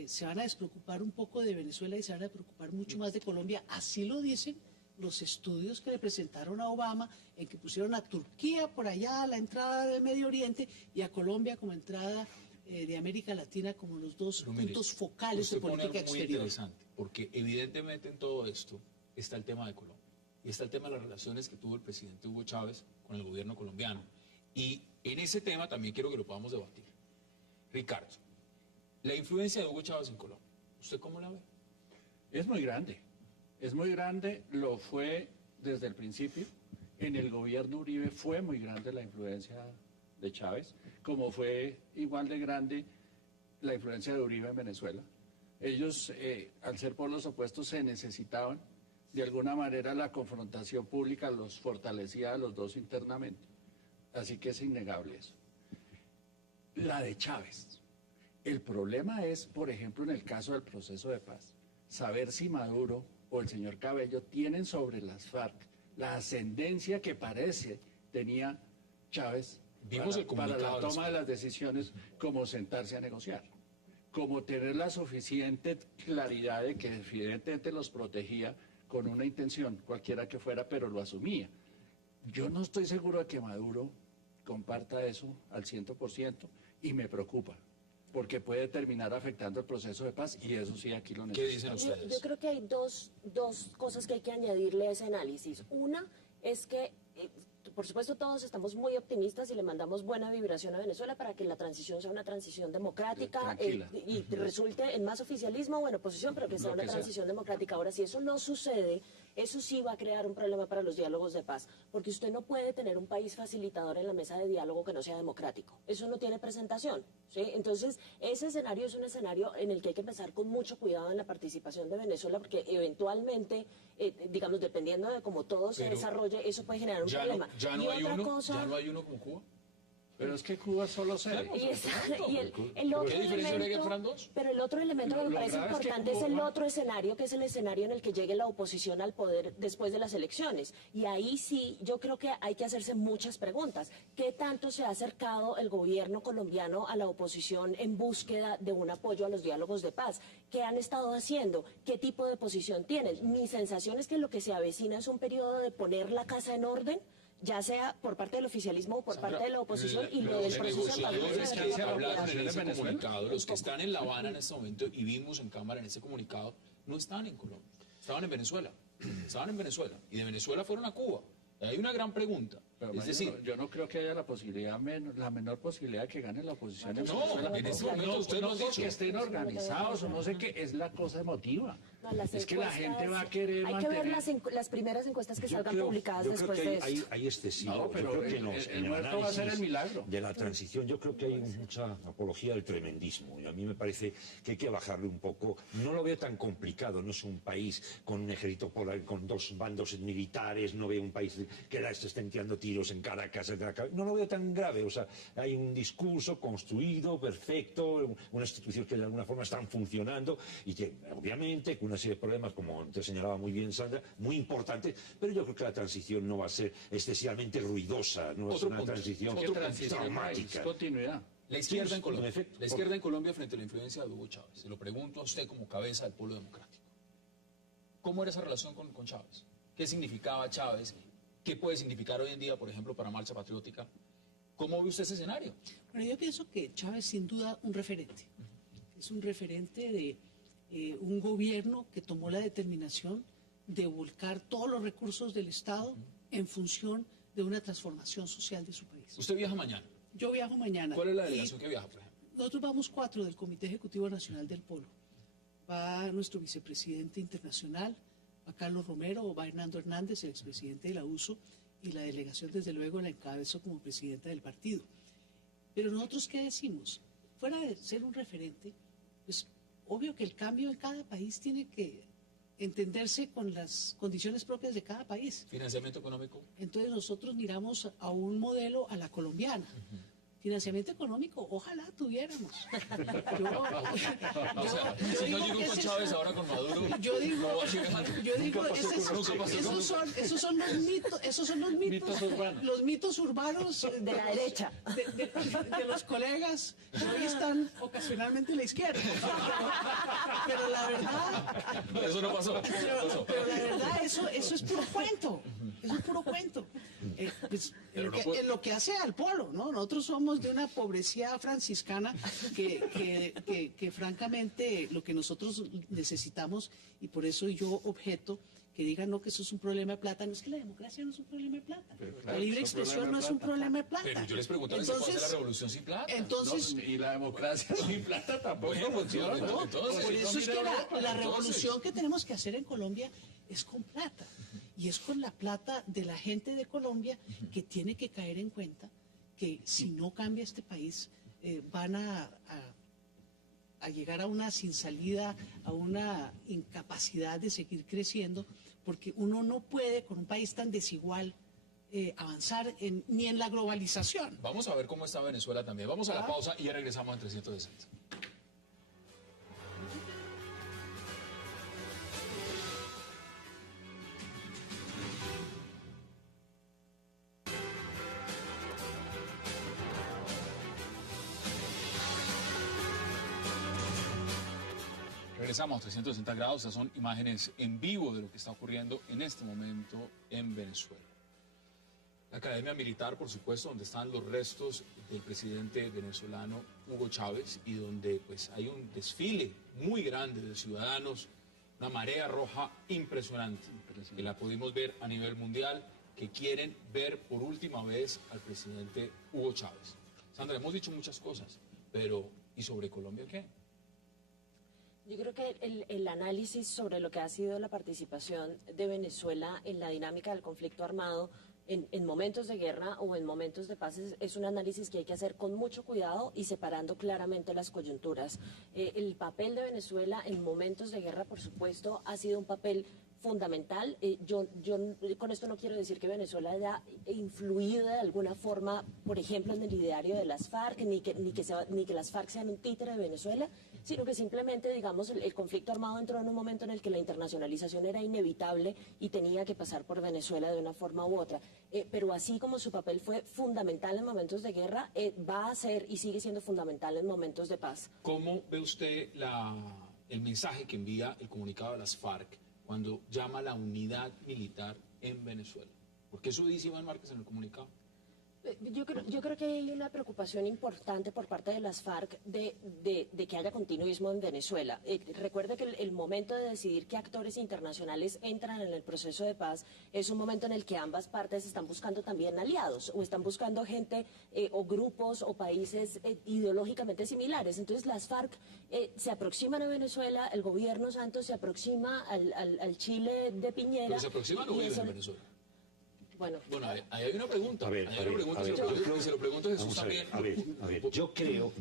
se van a despreocupar un poco de Venezuela y se van a preocupar mucho más de Colombia. Así lo dicen los estudios que le presentaron a Obama, en que pusieron a Turquía por allá a la entrada del Medio Oriente y a Colombia como entrada de América Latina como los dos puntos focales de política exterior. Muy interesante, porque evidentemente en todo esto está el tema de Colombia y está el tema de las relaciones que tuvo el presidente Hugo Chávez con el gobierno colombiano. Y en ese tema también quiero que lo podamos debatir. Ricardo, la influencia de Hugo Chávez en Colombia, ¿usted cómo la ve? Es muy grande, lo fue desde el principio. En el gobierno Uribe fue muy grande la influencia de Chávez, como fue igual de grande la influencia de Uribe en Venezuela. Ellos, al ser polos opuestos, se necesitaban. De alguna manera la confrontación pública los fortalecía a los dos internamente. Así que es innegable eso. La de Chávez. El problema es, por ejemplo, en el caso del proceso de paz, saber si Maduro o el señor Cabello tienen sobre las FARC la ascendencia que parece tenía Chávez para la toma de las decisiones, como sentarse a negociar, como tener la suficiente claridad de que evidentemente los protegía con una intención, cualquiera que fuera, pero lo asumía. Yo no estoy seguro de que Maduro comparta eso al 100% y me preocupa, porque puede terminar afectando el proceso de paz y eso sí aquí lo necesitamos. ¿Qué dicen ustedes? Yo creo que hay dos cosas que hay que añadirle a ese análisis. Una es que, por supuesto, todos estamos muy optimistas y le mandamos buena vibración a Venezuela para que la transición sea una transición democrática y resulte en más oficialismo o en oposición, pero que sea una transición democrática. Ahora, si eso no sucede, eso sí va a crear un problema para los diálogos de paz, porque usted no puede tener un país facilitador en la mesa de diálogo que no sea democrático. Eso no tiene presentación, ¿sí? Entonces, ese escenario es un escenario en el que hay que empezar con mucho cuidado en la participación de Venezuela, porque eventualmente, digamos, dependiendo de cómo todo se desarrolle, eso puede generar un problema. Ya no hay uno como Cuba. Pero es que Cuba es solo sede. El otro ¿Qué diferencia habría que elemento, fueran dos? pero el otro elemento que me parece grave es que importante es Cuba- el otro escenario, que es el escenario en el que llegue la oposición al poder después de las elecciones. Y ahí sí, yo creo que hay que hacerse muchas preguntas. ¿Qué tanto se ha acercado el gobierno colombiano a la oposición en búsqueda de un apoyo a los diálogos de paz? ¿Qué han estado haciendo? ¿Qué tipo de posición tienen? Mi sensación es que lo que se avecina es un periodo de poner la casa en orden, ya sea por parte del oficialismo o por parte de la oposición, y lo del proceso de paz. Negociadores que se hablaron en ese Venezuela. comunicado, los que están en La Habana en este momento y vimos en cámara en ese comunicado, no estaban en Colombia, estaban en Venezuela. Estaban en Venezuela y de Venezuela fueron a Cuba. Hay una gran pregunta. Pero, Es decir, yo no creo que haya la posibilidad, la menor posibilidad de que gane la oposición en No, Venezuela. en este momento usted lo ha porque dicho. estén organizados o no sé qué, es la cosa emotiva. No, las Es que la encuestas, gente va a querer hay que ver mantener... las primeras encuestas que Yo salgan creo- publicadas yo creo después que de eso. hay excesivo. No, pero yo creo que el muerto va a ser el análisis milagro. de la transición, yo creo que hay mucha apología del tremendismo. Y a mí me parece que hay que bajarle un poco. No lo veo tan complicado. No es un país con un ejército polar, con dos bandos militares. No veo un país que se estén tirando tiros en Caracas. No lo veo tan grave. O sea, hay un discurso construido, perfecto, una institución que de alguna forma están funcionando y que obviamente con una serie de problemas, como te señalaba muy bien Sandra, muy importantes, pero yo creo que la transición no va a ser excesivamente ruidosa, no es Otro una punto. transición Otro punto. Es traumática. continuidad. la izquierda en Colombia, en efecto. la izquierda en Colombia frente a la influencia de Hugo Chávez. Se lo pregunto a usted como cabeza del pueblo democrático. ¿Cómo era esa relación con Chávez? ¿Qué significaba Chávez? ¿Qué puede significar hoy en día, por ejemplo, para Marcha Patriótica? ¿Cómo ve usted ese escenario? Bueno, yo pienso que Chávez sin duda un referente. Es un referente de un gobierno que tomó la determinación de volcar todos los recursos del Estado en función de una transformación social de su país. Usted viaja mañana. Yo viajo mañana. ¿Cuál es la y delegación que viaja, por ejemplo? nosotros vamos 4 del Comité Ejecutivo Nacional del Polo. Va nuestro vicepresidente internacional, va Carlos Romero, va Hernando Hernández, el expresidente de la USO, y la delegación desde luego la encabezo como presidenta del partido. Pero nosotros, ¿qué decimos? Fuera de ser un referente, pues obvio que el cambio en cada país tiene que entenderse con las condiciones propias de cada país. ¿Financiamiento económico? Entonces nosotros miramos a un modelo a la colombiana. Financiamiento económico, ojalá tuviéramos. O sea, si no llegó con Chávez, ahora con Maduro. Yo digo, no va a llegar. esos son los mitos urbanos. los mitos urbanos De la derecha. de los colegas que hoy están ocasionalmente en la izquierda. Pero la verdad, Eso no pasó. pero la verdad, eso es puro cuento. Eso es puro cuento. Pues, Pero no puede- en lo que hace al polo, ¿no? Nosotros somos de una pobrecía franciscana que francamente lo que nosotros necesitamos, y por eso yo objeto que digan no, que eso es un problema de plata. No, es que la democracia no es un problema de plata. La libre expresión no es un problema de plata. Pero yo les preguntaba si se puede hacer la revolución sin plata. Entonces, Y la democracia sin plata tampoco Bueno, funciona. entonces, por eso es que la Entonces- revolución que tenemos que hacer en Colombia es con plata. Y es con la plata de la gente de Colombia que tiene que caer en cuenta que si no cambia este país, van a llegar a una sin salida, a una incapacidad de seguir creciendo, porque uno no puede, con un país tan desigual, avanzar ni en la globalización. Vamos a ver cómo está Venezuela también. Vamos a la pausa y ya regresamos en 360. Regresamos a 360 grados, estas son imágenes en vivo de lo que está ocurriendo en este momento en Venezuela. La Academia Militar, por supuesto, donde están los restos del presidente venezolano Hugo Chávez y donde pues hay un desfile muy grande de ciudadanos, una marea roja impresionante, que la pudimos ver a nivel mundial, que quieren ver por última vez al presidente Hugo Chávez. Sandra, hemos dicho muchas cosas, pero ¿y sobre Colombia qué? Yo creo que el análisis sobre lo que ha sido la participación de Venezuela en la dinámica del conflicto armado en momentos de guerra o en momentos de paz es un análisis que hay que hacer con mucho cuidado y separando claramente las coyunturas. El papel de Venezuela en momentos de guerra, por supuesto, ha sido un papel fundamental. Yo con esto no quiero decir que Venezuela haya influido de alguna forma, por ejemplo, en el ideario de las FARC, ni que las FARC sean un títere de Venezuela, sino que simplemente, digamos, el conflicto armado entró en un momento en el que la internacionalización era inevitable y tenía que pasar por Venezuela de una forma u otra. Pero así como su papel fue fundamental en momentos de guerra, va a ser y sigue siendo fundamental en momentos de paz. ¿Cómo ve usted el mensaje que envía el comunicado de las FARC cuando llama a la unidad militar en Venezuela? Porque eso dice Iván Márquez en el comunicado. Yo creo que hay una preocupación importante por parte de las FARC de que haya continuismo en Venezuela. Recuerde que el momento de decidir qué actores internacionales entran en el proceso de paz es un momento en el que ambas partes están buscando también aliados o están buscando gente o grupos o países ideológicamente similares. Entonces las FARC se aproximan a Venezuela, el gobierno Santos se aproxima al Chile de Piñera. ¿Pero se aproximan o viven en Venezuela? Bueno, ahí hay una pregunta. A ver, se lo pregunto a Jesús también. A ver, yo creo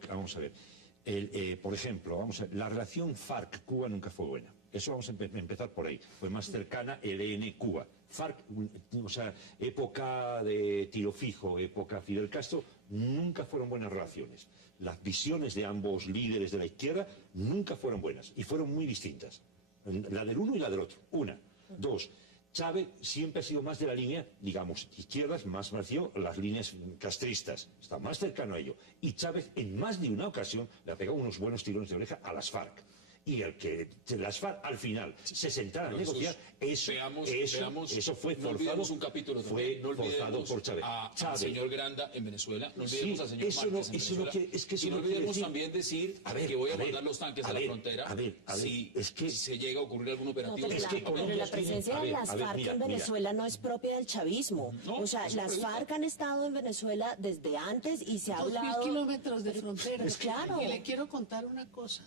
que, vamos a ver, por ejemplo, la relación FARC-Cuba nunca fue buena. Eso vamos a empezar por ahí. Fue más cercana el ELN-Cuba. FARC, o sea, época de tiro fijo, época Fidel Castro, nunca fueron buenas relaciones. Las visiones de ambos líderes de la izquierda nunca fueron buenas y fueron muy distintas. La del uno y la del otro. Una. Dos. Chávez siempre ha sido más de la línea, digamos, izquierdas, más nació las líneas castristas, está más cercano a ello. Y Chávez en más de una ocasión le ha pegado unos buenos tirones de oreja a las FARC. Y el que las FARC al final se sentaran a negociar, eso fue forzado. No olvidemos un capítulo también, no forzado por Chávez. Al señor Granda en Venezuela, no olvidemos al señor Márquez en Venezuela. Y no olvidemos también decir que voy a mandar los tanques a la frontera si se llega a ocurrir algún operativo. Pero la presencia de las FARC en Venezuela no es propia del chavismo. O sea, las FARC han estado en Venezuela desde antes y se ha hablado... 2.000 kilómetros de frontera. Pues claro. Y le quiero contar una cosa.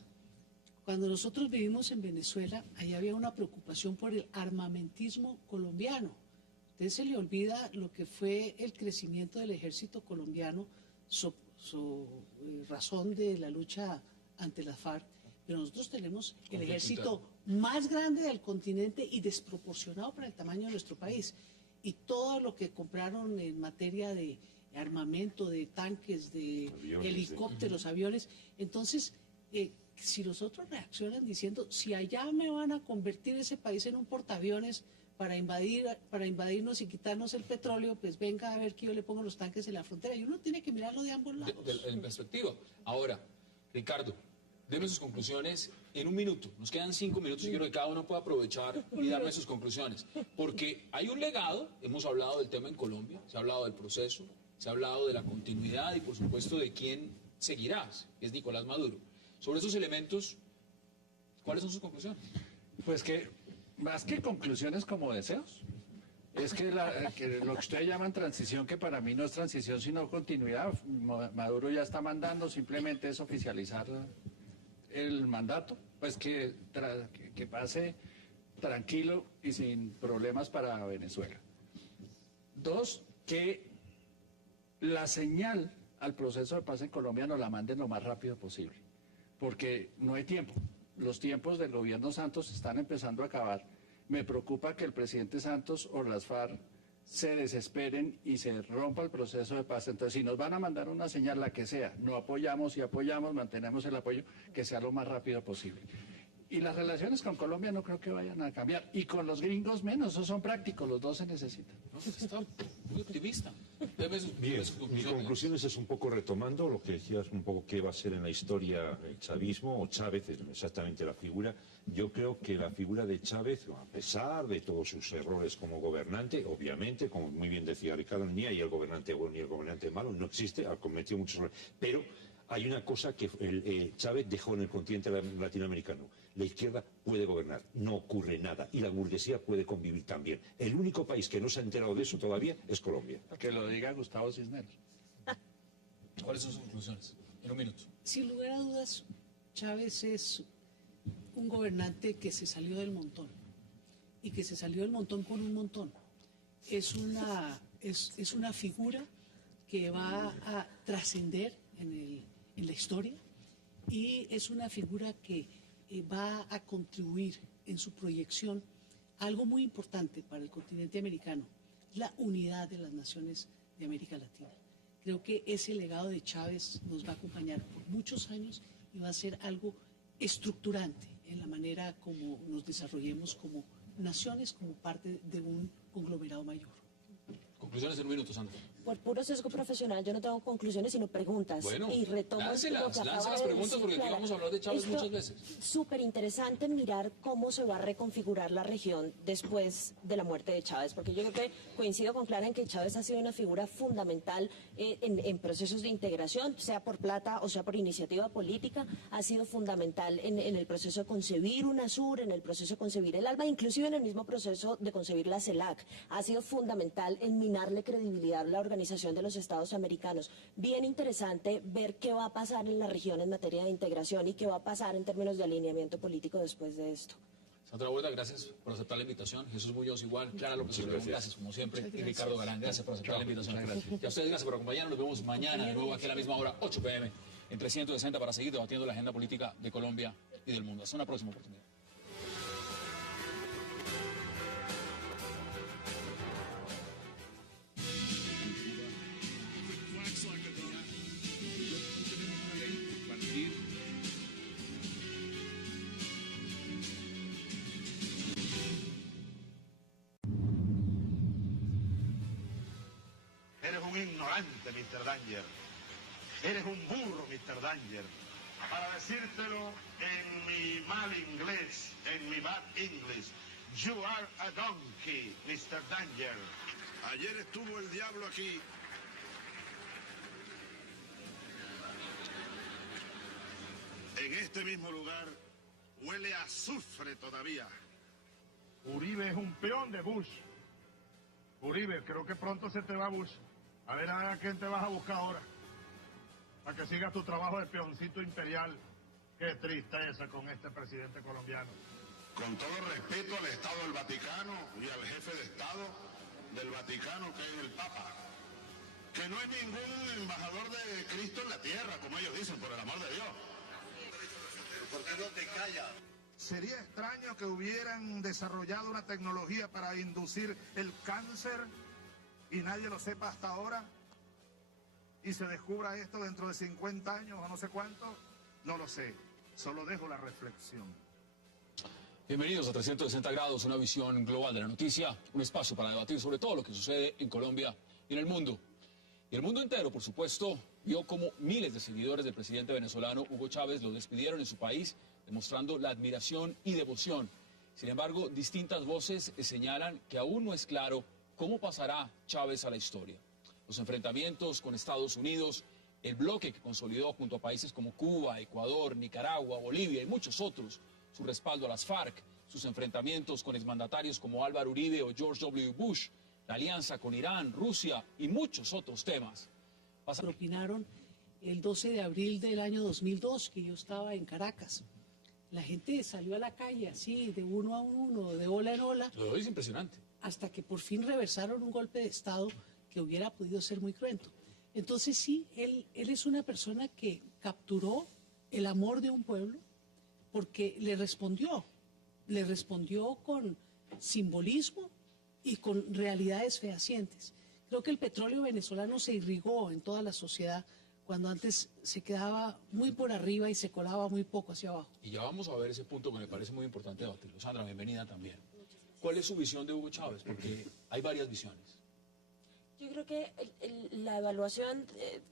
Cuando nosotros vivimos en Venezuela, ahí había una preocupación por el armamentismo colombiano. A usted se le olvida lo que fue el crecimiento del ejército colombiano, razón de la lucha ante la FARC, pero nosotros tenemos el ejército más grande del continente y desproporcionado para el tamaño de nuestro país. Y todo lo que compraron en materia de armamento, de tanques, de helicópteros, aviones, entonces... si los otros reaccionan diciendo, si allá me van a convertir ese país en un portaaviones para invadirnos y quitarnos el petróleo, pues venga a ver que yo le pongo los tanques en la frontera. Y uno tiene que mirarlo de ambos lados. En perspectiva. Ahora, Ricardo, deme sus conclusiones en un minuto. Nos quedan 5 minutos y quiero que cada uno pueda aprovechar y darme sus conclusiones. Porque hay un legado, hemos hablado del tema en Colombia, se ha hablado del proceso, se ha hablado de la continuidad y por supuesto de quién seguirá, que es Nicolás Maduro. Sobre esos elementos, ¿cuáles son sus conclusiones? Pues que, más que conclusiones como deseos, es que lo que ustedes llaman transición, que para mí no es transición sino continuidad. Maduro ya está mandando, simplemente es oficializar el mandato, pues que pase tranquilo y sin problemas para Venezuela. Dos, que la señal al proceso de paz en Colombia nos la manden lo más rápido posible, porque no hay tiempo. Los tiempos del gobierno Santos están empezando a acabar. Me preocupa que el presidente Santos o las FARC se desesperen y se rompa el proceso de paz. Entonces, si nos van a mandar una señal, la que sea, no apoyamos y apoyamos, mantenemos el apoyo, que sea lo más rápido posible. Y las relaciones con Colombia no creo que vayan a cambiar. Y con los gringos menos, esos son prácticos, los dos se necesitan. No, pues está muy optimista. Bien, mis conclusiones es un poco retomando lo que decías, un poco qué va a ser en la historia el chavismo, o Chávez es exactamente la figura. Yo creo que la figura de Chávez, a pesar de todos sus errores como gobernante, obviamente, como muy bien decía Ricardo, ni hay el gobernante bueno ni el gobernante malo, no existe, ha cometido muchos errores. Pero hay una cosa que Chávez dejó en el continente latinoamericano. La izquierda puede gobernar, no ocurre nada, y la burguesía puede convivir también. El único país que no se ha enterado de eso todavía es Colombia. Que lo diga Gustavo Cisneros. ¿Cuáles son sus conclusiones? En un minuto. Sin lugar a dudas, Chávez es un gobernante que se salió del montón y que se salió del montón con un montón. Es una figura que va a trascender en la historia y es una figura que va a contribuir en su proyección a algo muy importante para el continente americano, la unidad de las naciones de América Latina. Creo que ese legado de Chávez nos va a acompañar por muchos años y va a ser algo estructurante en la manera como nos desarrollemos como naciones, como parte de un conglomerado mayor. Conclusiones en un minuto, Sandra. Por puro sesgo profesional, yo no tengo conclusiones, sino preguntas. Bueno, y retomo lance las preguntas porque aquí vamos a hablar de Chávez muchas veces. Súper interesante mirar cómo se va a reconfigurar la región después de la muerte de Chávez, porque yo creo que coincido con Clara en que Chávez ha sido una figura fundamental en procesos de integración, sea por plata o sea por iniciativa política, ha sido fundamental en el proceso de concebir UNASUR, en el proceso de concebir el ALBA, inclusive en el mismo proceso de concebir la CELAC. Ha sido fundamental en minarle credibilidad a la Organización de los Estados Americanos. Bien interesante ver qué va a pasar en la región en materia de integración y qué va a pasar en términos de alineamiento político después de esto. Sandra Bóveda, gracias por aceptar la invitación. Jesús Muñoz igual, Clara López, gracias como siempre. Y Ricardo Galán, gracias por aceptar la invitación. Y a ustedes gracias por acompañarnos. Nos vemos mañana de nuevo aquí a la misma hora, 8 p.m. en 360 para seguir debatiendo la agenda política de Colombia y del mundo. Hasta una próxima oportunidad. Eres un ignorante, Mr. Danger. Eres un burro, Mr. Danger. Para decírtelo en mi mal inglés, en mi bad English, you are a donkey, Mr. Danger. Ayer estuvo el diablo aquí. En este mismo lugar huele a azufre todavía. Uribe es un peón de Bush. Uribe, creo que pronto se te va Bush. A ver a quién te vas a buscar ahora. Para que sigas tu trabajo de peoncito imperial. Qué tristeza con este presidente colombiano. Con todo respeto al Estado del Vaticano y al jefe de Estado del Vaticano, que es el Papa, que no es ningún embajador de Cristo en la tierra, como ellos dicen, por el amor de Dios. ¿Por qué no te callas? Sería extraño que hubieran desarrollado una tecnología para inducir el cáncer y nadie lo sepa hasta ahora y se descubra esto dentro de 50 años o no sé cuánto. No lo sé, solo dejo la reflexión. Bienvenidos a 360 grados, una visión global de la noticia, un espacio para debatir sobre todo lo que sucede en Colombia y en el mundo. Y el mundo entero, por supuesto, vio como miles de seguidores del presidente venezolano Hugo Chávez lo despidieron en su país, demostrando la admiración y devoción. Sin embargo, distintas voces señalan que aún no es claro cómo pasará Chávez a la historia. Los enfrentamientos con Estados Unidos, el bloque que consolidó junto a países como Cuba, Ecuador, Nicaragua, Bolivia y muchos otros, su respaldo a las FARC, sus enfrentamientos con exmandatarios como Álvaro Uribe o George W. Bush, la alianza con Irán, Rusia y muchos otros temas. Opinaron el 12 de abril del año 2002, que yo estaba en Caracas. La gente salió a la calle así, de uno a uno, de ola en ola. Lo es impresionante. Hasta que por fin reversaron un golpe de Estado que hubiera podido ser muy cruento. Entonces sí, él es una persona que capturó el amor de un pueblo porque le respondió con simbolismo y con realidades fehacientes. Creo que el petróleo venezolano se irrigó en toda la sociedad cuando antes se quedaba muy por arriba y se colaba muy poco hacia abajo. Y ya vamos a ver ese punto que me parece muy importante debatirlo. Sandra, bienvenida también. ¿Cuál es su visión de Hugo Chávez? Porque hay varias visiones. Yo creo que la evaluación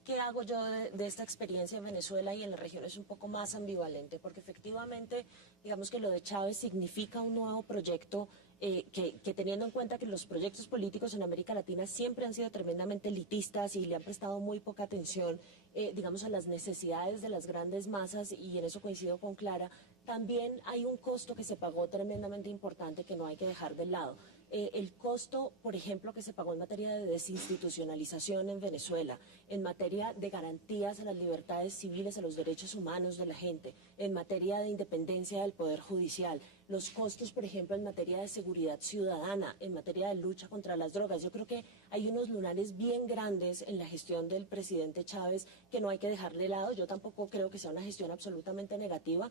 que hago yo de esta experiencia en Venezuela y en la región es un poco más ambivalente, porque efectivamente, digamos que lo de Chávez significa un nuevo proyecto que teniendo en cuenta que los proyectos políticos en América Latina siempre han sido tremendamente elitistas y le han prestado muy poca atención, digamos, a las necesidades de las grandes masas, y en eso coincido con Clara, también hay un costo que se pagó tremendamente importante que no hay que dejar de lado. el costo, por ejemplo, que se pagó en materia de desinstitucionalización en Venezuela, en materia de garantías a las libertades civiles, a los derechos humanos de la gente, en materia de independencia del Poder Judicial, los costos, por ejemplo, en materia de seguridad ciudadana, en materia de lucha contra las drogas. Yo creo que hay unos lunares bien grandes en la gestión del presidente Chávez que no hay que dejar de lado. Yo tampoco creo que sea una gestión absolutamente negativa,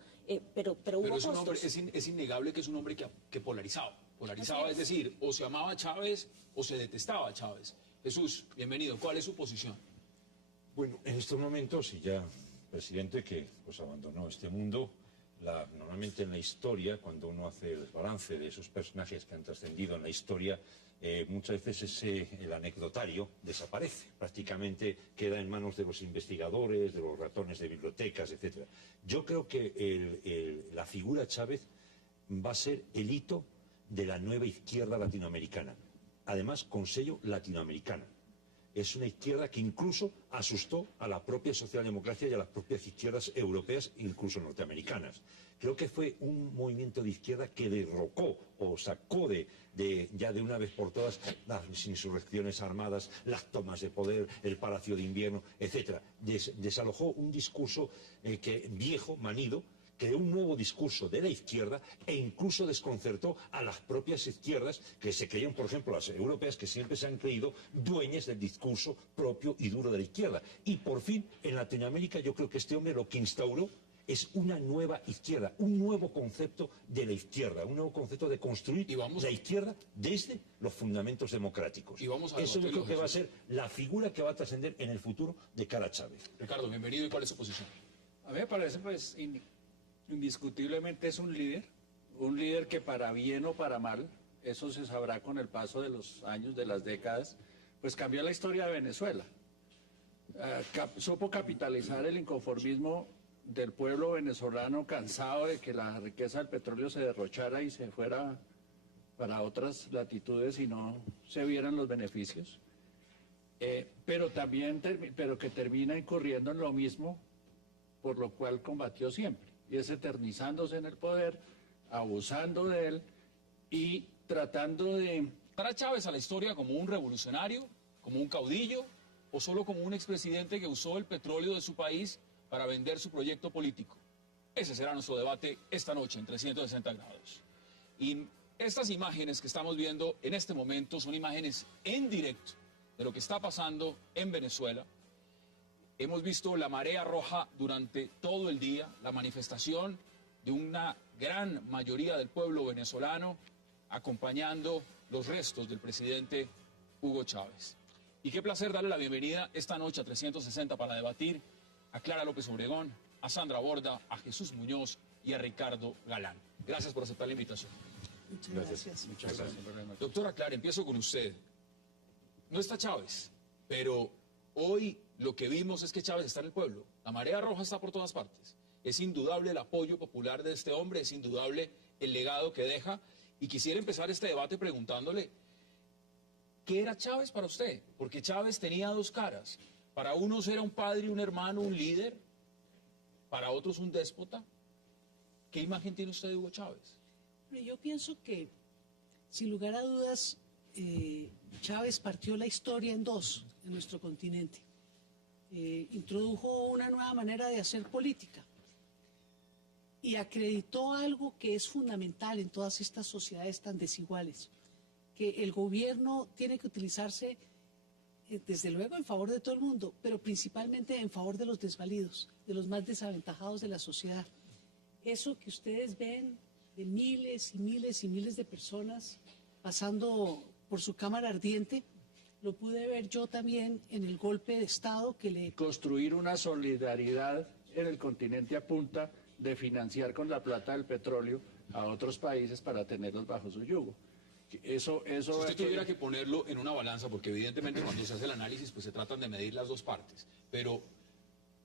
pero hubo es un hombre, costos. es innegable que es un hombre que polarizaba. Polarizaba, es decir, o se amaba a Chávez o se detestaba a Chávez. Jesús, bienvenido. ¿Cuál es su posición? Bueno, en estos momentos, y ya presidente que pues abandonó este mundo, normalmente en la historia, cuando uno hace el balance de esos personajes que han trascendido en la historia, muchas veces el anecdotario desaparece, prácticamente queda en manos de los investigadores, de los ratones de bibliotecas, etc. Yo creo que la figura Chávez va a ser el hito de la nueva izquierda latinoamericana, además con sello latinoamericano. Es una izquierda que incluso asustó a la propia socialdemocracia y a las propias izquierdas europeas, incluso norteamericanas. Creo que fue un movimiento de izquierda que derrocó o sacó ya de una vez por todas las insurrecciones armadas, las tomas de poder, el Palacio de Invierno, etc. Desalojó un discurso viejo, manido, creó un nuevo discurso de la izquierda e incluso desconcertó a las propias izquierdas que se creían, por ejemplo, las europeas, que siempre se han creído dueñas del discurso propio y duro de la izquierda. Y por fin, en Latinoamérica, yo creo que este hombre lo que instauró es una nueva izquierda, un nuevo concepto de la izquierda, un nuevo concepto de construir la izquierda desde los fundamentos democráticos. Eso yo creo que va a ser la figura que va a trascender en el futuro de cara a Chávez. Ricardo, bienvenido. ¿Y cuál es su posición? A mí me parece, pues, indiscutiblemente es un líder que para bien o para mal, eso se sabrá con el paso de los años, de las décadas, pues cambió la historia de Venezuela. Supo capitalizar el inconformismo del pueblo venezolano cansado de que la riqueza del petróleo se derrochara y se fuera para otras latitudes y no se vieran los beneficios. Pero que termina incurriendo en lo mismo por lo cual combatió siempre. Y es eternizándose en el poder, abusando de él y tratando de... ¿Para Chávez a la historia como un revolucionario, como un caudillo o solo como un expresidente que usó el petróleo de su país para vender su proyecto político? Ese será nuestro debate esta noche en 360 grados. Y estas imágenes que estamos viendo en este momento son imágenes en directo de lo que está pasando en Venezuela. Hemos visto la marea roja durante todo el día, la manifestación de una gran mayoría del pueblo venezolano acompañando los restos del presidente Hugo Chávez. Y qué placer darle la bienvenida esta noche a 360 para debatir a Clara López Obregón, a Sandra Borda, a Jesús Muñoz y a Ricardo Galán. Gracias por aceptar la invitación. Muchas gracias. Muchas gracias. Doctora Clara, empiezo con usted. No está Chávez, pero hoy lo que vimos es que Chávez está en el pueblo. La marea roja está por todas partes. Es indudable el apoyo popular de este hombre, es indudable el legado que deja. Y quisiera empezar este debate preguntándole, ¿qué era Chávez para usted? Porque Chávez tenía dos caras. Para unos era un padre, un hermano, un líder. Para otros un déspota. ¿Qué imagen tiene usted de Hugo Chávez? Yo pienso que, sin lugar a dudas, Chávez partió la historia en dos en nuestro continente. Introdujo una nueva manera de hacer política y acreditó algo que es fundamental en todas estas sociedades tan desiguales, que el gobierno tiene que utilizarse desde luego en favor de todo el mundo, pero principalmente en favor de los desvalidos, de los más desaventajados de la sociedad. Eso que ustedes ven de miles y miles y miles de personas pasando por su cámara ardiente, lo pude ver yo también en el golpe de Estado que le... Construir una solidaridad en el continente a punta de financiar con la plata del petróleo a otros países para tenerlos bajo su yugo. Eso si usted tuviera que ponerlo en una balanza, porque evidentemente cuando se hace el análisis pues se tratan de medir las dos partes, pero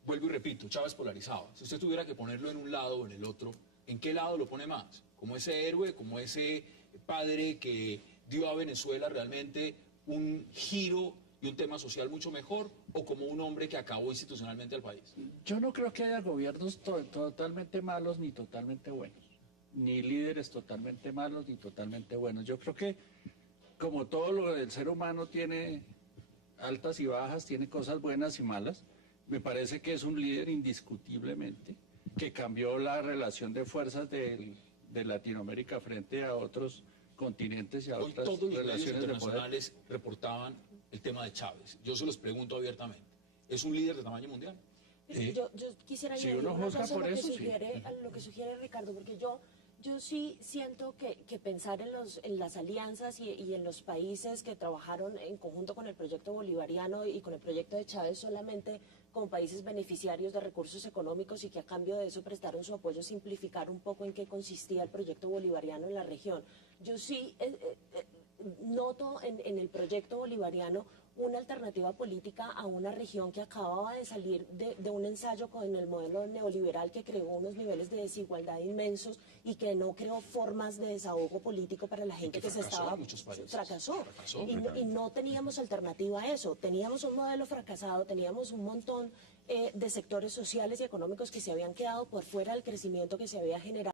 vuelvo y repito, Chávez polarizaba. Si usted tuviera que ponerlo en un lado o en el otro, ¿en qué lado lo pone más? ¿Como ese héroe, como ese padre que dio a Venezuela realmente un giro y un tema social mucho mejor, o como un hombre que acabó institucionalmente al país? Yo no creo que haya gobiernos totalmente malos ni totalmente buenos, ni líderes totalmente malos ni totalmente buenos. Yo creo que como todo lo del ser humano tiene altas y bajas, tiene cosas buenas y malas, me parece que es un líder indiscutiblemente, que cambió la relación de fuerzas de Latinoamérica frente a otros continentes y a Hoy otras todos los medios relaciones de poder. internacionales reportaban el tema de Chávez. Yo se los pregunto abiertamente. ¿Es un líder de tamaño mundial? Yo quisiera Si añadir uno una juzga cosa a por lo que eso, sí. sugiere, a lo que sugiere Ricardo, porque yo sí siento que pensar en las alianzas y en los países que trabajaron en conjunto con el proyecto bolivariano y con el proyecto de Chávez solamente como países beneficiarios de recursos económicos y que a cambio de eso prestaron su apoyo, simplificar un poco en qué consistía el proyecto bolivariano en la región. Yo sí noto en el proyecto bolivariano una alternativa política a una región que acababa de salir de un ensayo con el modelo neoliberal que creó unos niveles de desigualdad inmensos y que no creó formas de desahogo político para la gente que se estaba... Fracasó. Y no teníamos alternativa a eso. Teníamos un modelo fracasado, teníamos un montón de sectores sociales y económicos que se habían quedado por fuera del crecimiento que se había generado.